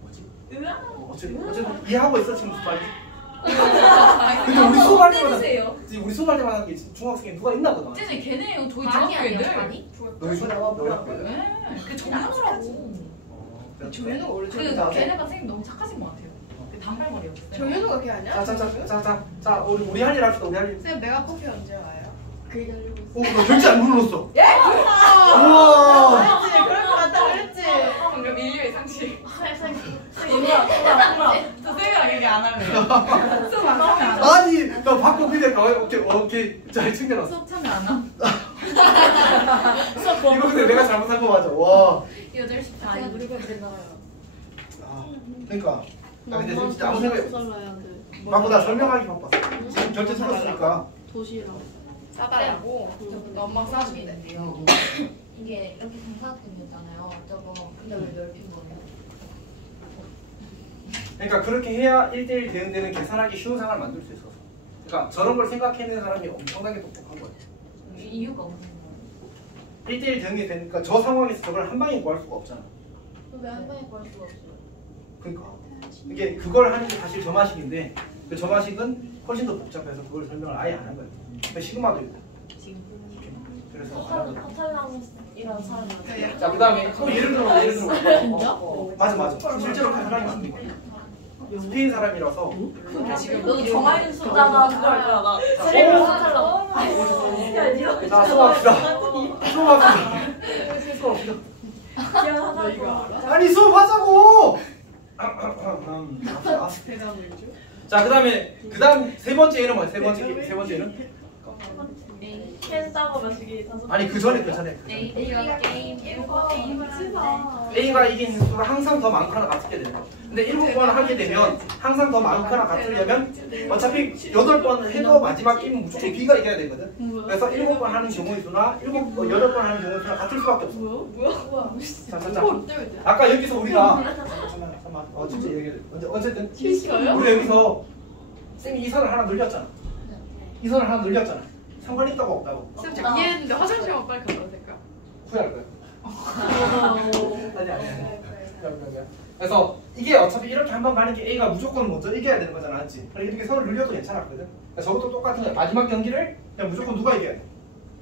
뭐지? 어쨌든 이해하고 있어 지금 수발이. 근데 우리 수업할 때마다 우리 수업할 때마다 하는 게 중학생에 누가 있나 보다. 쟤네 걔네 저희 많이 중학교 아니야 애들. 많이? 너희 수업 네. 그 정현우라고. 정현우가 원래 그 저기 나왔어. 걔네가 선생님 너무 착하신 것 같아요. 그 단발머리였어요. 정현우가 걔 아니야? 자 우리 할 일 합시다. 우리 할 일. 쌤 내가 커피 언제 와요? 그 얘기 하려고 했어. 너 결제 안 눌렀어. 예? 우와. 그랬지 그럴 것 같다 그랬지. 방금 인류의 상식. 살살. 저 쌤이랑 얘기 안 하면. 수업 안 하면 안 하. 아니 나 바꿔 비대 오케이 잘 챙겨놨어. 수업 참여 안 함. 이거 근데 내가 잘못한 거 맞아. 와. 8시 아 반. 우리가 그랬나봐요. 그러니까. 근데 지금 진짜 아무 생각이 없어. 잘라야 돼. 맞고 나 설명하기 바빴어. 지금 결제 틀었으니까. 도시락. 싸달라고. 너 엄마 싸준대. 있는데요. 이게 이렇게 정사각형이었잖아요. 저거 근데 왜 넓힌 거예요? 그러니까 그렇게 해야 1대1 대응되는 계산하기 쉬운 상황을 만들 수 있어서. 그러니까 저런 걸 생각해내는 사람이 엄청나게 똑똑한 거예요. 이유가 없는 거예요. 1대1 대응이 되니까 저 상황에서 저걸 한 방에 구할 수가 없잖아. 왜한 방에 구할 수가 없어요? 그러니까 이게 그걸 하는 게 사실 저마식인데 그 저마식은 훨씬 더 복잡해서 그걸 설명을 아예 안 한 거예요. 근데 시그마도 있고. 그래서 안 한 거예요. 카탈랑이라는 사람이. 자 그다음에 또 예를 들어 맞아 실제로 카탈랑이 만든 거예요. 스페인 사람이라서 너도 정말 수다가 그거 할 거야. 나 세례를 사달라고. 자 수업합시다. 수업합시다. 아니 수업하자고. 자 그다음 세 번째 예는 뭐야? 세 번째 예는? 캔 싸고 마시기 5. 아니 그 전에 A가 게임 7번 A가 이긴 횟수가 항상 더 많거나 같게 된다. 근데 7번 하게 되면 항상 더 많거나 같으려면 어차피 8번 해도 마지막 게임은 무조건 B가 이겨야 되거든. 그래서 7번 하는 경우의 수나 8번 하는 경우의 수나 같을 수밖에 없어. 뭐야? 자. 아까 여기서 우리가 잠깐만. 진짜 얘기해. 어쨌든 우리 여기서 쌤이 이 선을 하나 늘렸잖아. 이 선을 하나 늘렸잖아. 상관 있다고 없다고? 쌤, 저 이해했는데 화장실만 빨리 가도 될까요? 후회할 거야. 아니야. 그래서 이게 어차피 이렇게 한 번 가는 게 A가 무조건 먼저 이겨야 되는 거잖아, 맞지? 그러니까 이렇게 선을 늘려도 괜찮았거든. 그러니까 저것도 똑같은 거야. 마지막 경기를 그냥 무조건 누가 이겨야 돼?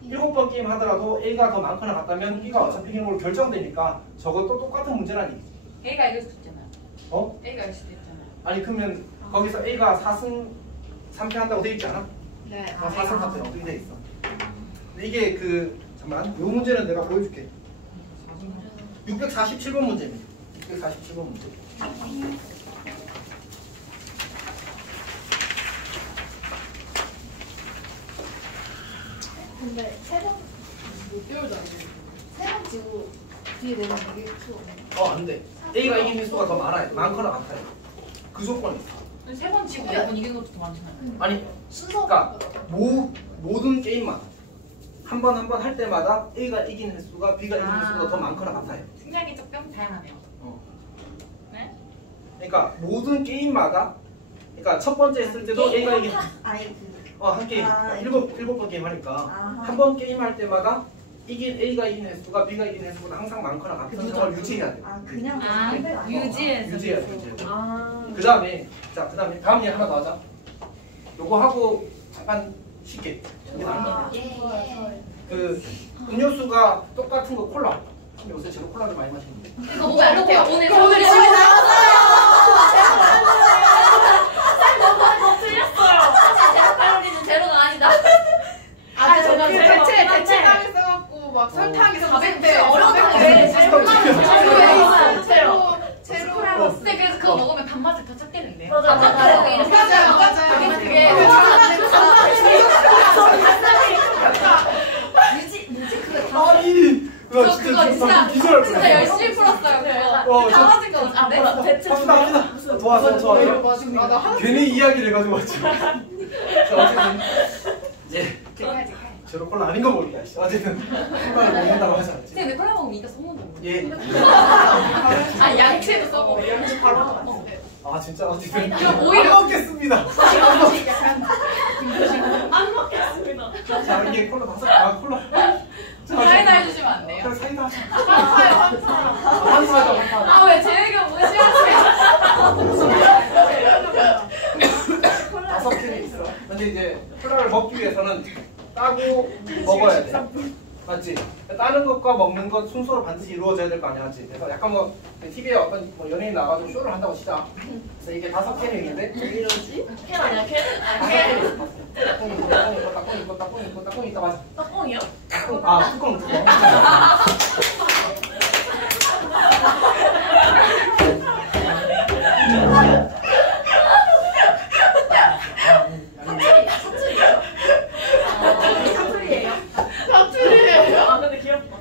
7번 게임 하더라도 A가 더 많거나 같다면 B가 어차피 이기는 걸로 결정되니까 저것도 똑같은 문제란 얘기지. A가 이길 수도 있잖아요. 어? A가 이길 수도 있잖아요. 아니 그러면 거기서 A가 4승 3패 한다고 돼 있지 않아? 네. 4승 3패 어떻게 돼 있어? 근데 이게 잠깐만, 요 문제는 내가 보여줄게. 647번 문제입니다. 647번 문제. 근데 세번 지고 뒤에 내가 이길 수 안 돼. A가 이긴 횟수가 더 많거나 같아요. 그 조건이 있어. 3번 지고 4번 이기는 것도 더 많잖아요. 아니, 순서가 그러니까 모든 게임마다 한 번 할 때마다 A가 이긴 횟수가 B가 이긴 횟수가 더 많거나 같아요. 승량이 조금 다양하네요. 네? 그러니까 모든 게임마다, 그러니까 첫 번째 했을 때도 A가 이긴 한 게임, 아, 일곱 번 게임 하니까 한 번 게임 할 때마다 A가 이긴 횟수가 B가 이긴 횟수보다 항상 많거나 같은 상황을 유지해야 돼. 그냥 유지해서. 유지해야 돼. 그다음에 다음 얘 하나 더 하자. 요거 하고 잠깐 쉽게. 그 음료수가 똑같은 거 콜라. 요새 제로 콜라를 많이 마시는데. 이거 뭐가 안 돼요? 오늘 집에 칼로리는 제로가 아니다. 대체 당했어갖고 막 설탕이 400배 제로. 근데 그래서 그거 먹으면 단맛을 더 찾겠는데요? 맞아요. 그게 아니, 그거 진짜 기절할 진짜 뻔했어. 열심히 풀었어요. 그거 다 맞은 거 같은데? 합시다. 좋아. 괜히 이야기를 해가지고 왔지. 자, 어쨌든 이제 제로 콜라 아닌 거 모르겠다. 어쨌든 콜라를 먹는다고 하지 않지. 근데 콜라 먹으면 이가 썩는다고. 예. 아 양치도 써먹어. 아 진짜 어쨌든 오히려- 안 먹겠습니다. 안 먹겠습니다. 자 이게 콜라 콜라. 사이다 해주시면 안 돼요? 그래 사이다. 아 왜 제 의견 무시하세요? 5캔이 있어. 근데 이제 콜라를 먹기 위해서는 따고 먹어야 돼. 맞지? 따는 것과 먹는 것 순서로 반드시 이루어져야 될 거 아니야, 맞지? 그래서 약간 뭐 TV에 어떤 연예인 나가지고 쇼를 한다고 치자. 그래서 이게 5캔이 있는데 왜 이러지? 캔 아니야 캔? 따콩 있다 맞아. 떡콩이요? 뚜껑. 아 근데 귀엽다.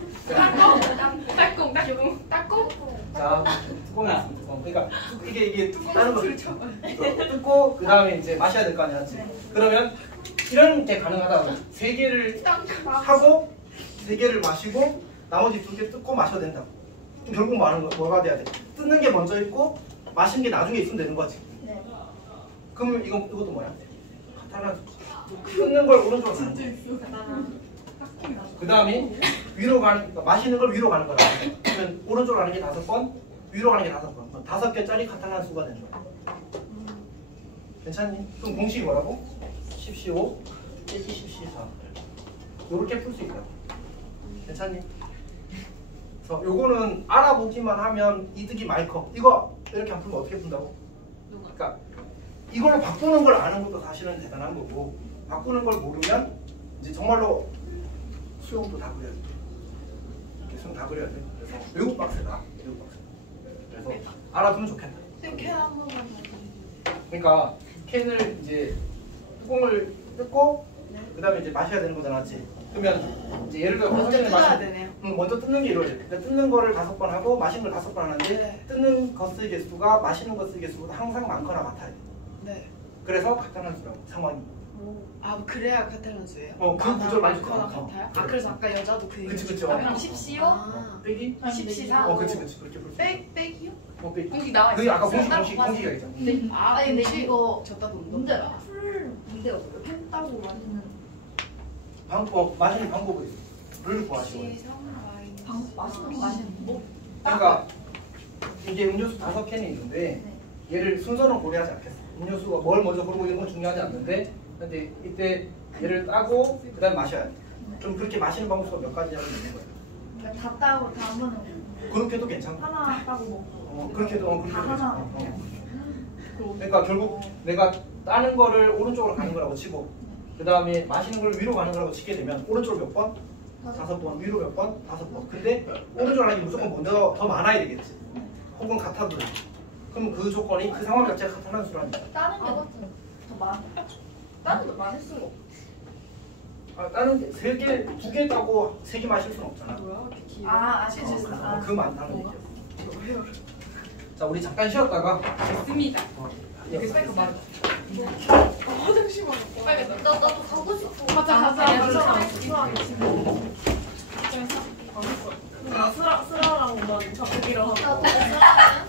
따꿍. 자, 뚜껑이 있어, 뚜껑. 그러니까 이게 따는 거 뜯고 그 다음에 이제 마셔야 될 거 아니야, 맞지? 그러면 이런 게 가능하다. 3개를 하고 3개를 마시고 나머지 2개 뜯고 마셔도 된다고. 그럼 결국 뭐가 돼야 돼? 뜯는 게 먼저 있고 마시는 게 나중에 있으면 되는 거지. 그러면 이것도 뭐야? 카타르나 뜯는 걸 오른쪽으로 가는 거야. 그 다음에 위로 가는, 마시는 걸 위로 가는 거라. 그러면 오른쪽으로 가는 게 5번, 위로 가는 게 5번. 5개짜리 카타르나 수가 되는 거야. 괜찮니? 그럼 공식이 뭐라고? 10C5 빼기 10C4. 요렇게 풀 수 있다. 괜찮니? 그래서 요거는 알아보기만 하면 이득이 많이 커. 이거 이렇게 안 풀면 어떻게 푼다고? 그러니까 이걸로 바꾸는 걸 아는 것도 사실은 대단한 거고 바꾸는 걸 모르면 이제 정말로 수용도 다 그려야 돼. 이렇게 수용 다 그려야 돼. 그래서 외국 박스다. 외국 박스. 그래서 알아두면 좋겠다. 캔 한 번만 더. 그러니까 캔을 이제 뚜껑을 뜯고 네. 그다음에 이제 마셔야 되는 거잖아, 맞지? 그러면 이제 예를 들어 먼저 커피를 뜯어야 마시- 되네요. 먼저 뜯는 게 이루어져. 그러니까 뜯는 거를 5번 하고 마시는 걸 5번 하는데 네. 뜯는 거스 개수가 마시는 거스 개수보다 항상 많거나 같아야 돼. 네. 그래서 같다는 수라고 상황이. 아 그래야 카탈란수예요? 그 구조를 만족해. 많거나 같아요? 아 그래서 아까 여자도 그 그치 그치. 그냥 10시요? 아, 빼기? 10시사? 그치 그치 그렇게 볼 수. 백이요? 빼기. 공식 나와 그게 아까 있어요. 공기가 있잖아. 아 아니, 근데 혹시 이거 졌다 본 문제 거? 풀 문제가 뭐예요? 펜 따고 마시는 방법 마시는 방법이 있어. 를 구하시고. 마시는 거 아니에요? 뭐? 그러니까 이게 음료수 5캔이 있는데 얘를 순서는 고려하지 않겠어. 음료수가 뭘 먼저 고르고 이런 건 중요하지 않는데 근데 이때 얘를 따고 그다음 마셔야 돼. 좀 그렇게 마시는 방법이 몇 가지냐면 있는 거야. 그러니까 다 따고 다음은 그렇게도 괜찮고. 하나 따고 먹고 그렇게도 그렇게도 다 괜찮고. 하나. 그러니까 결국 내가 따는 거를 오른쪽으로 가는 거라고 치고 그 다음에 마시는 걸 위로 가는 거라고 치게 되면 오른쪽으로 몇 번? 5번, 위로 몇 번? 5번. 근데 오른쪽으로 가는 게 무조건 먼저 더 많아야 되겠지. 혹은 같아도 돼. 그럼 그 조건이 그 상황 자체가 카탈란 수라는 거야. 따는 게 같은 더 많. 따는 게 많을 수가 없어. 따는 게 3개, 2개 따고 3개 마실 수는 없잖아. 뭐야? 이렇게 길어? 아, 그 많다는 얘기야. 자, 우리 잠깐 쉬었다가 됐습니다. 이렇게 스파이크 말해. 화장실 만 빨리 나. 나도 가고 싶어. 가자. 나 쓰라랑 난 잡기로 하고. 사람이야?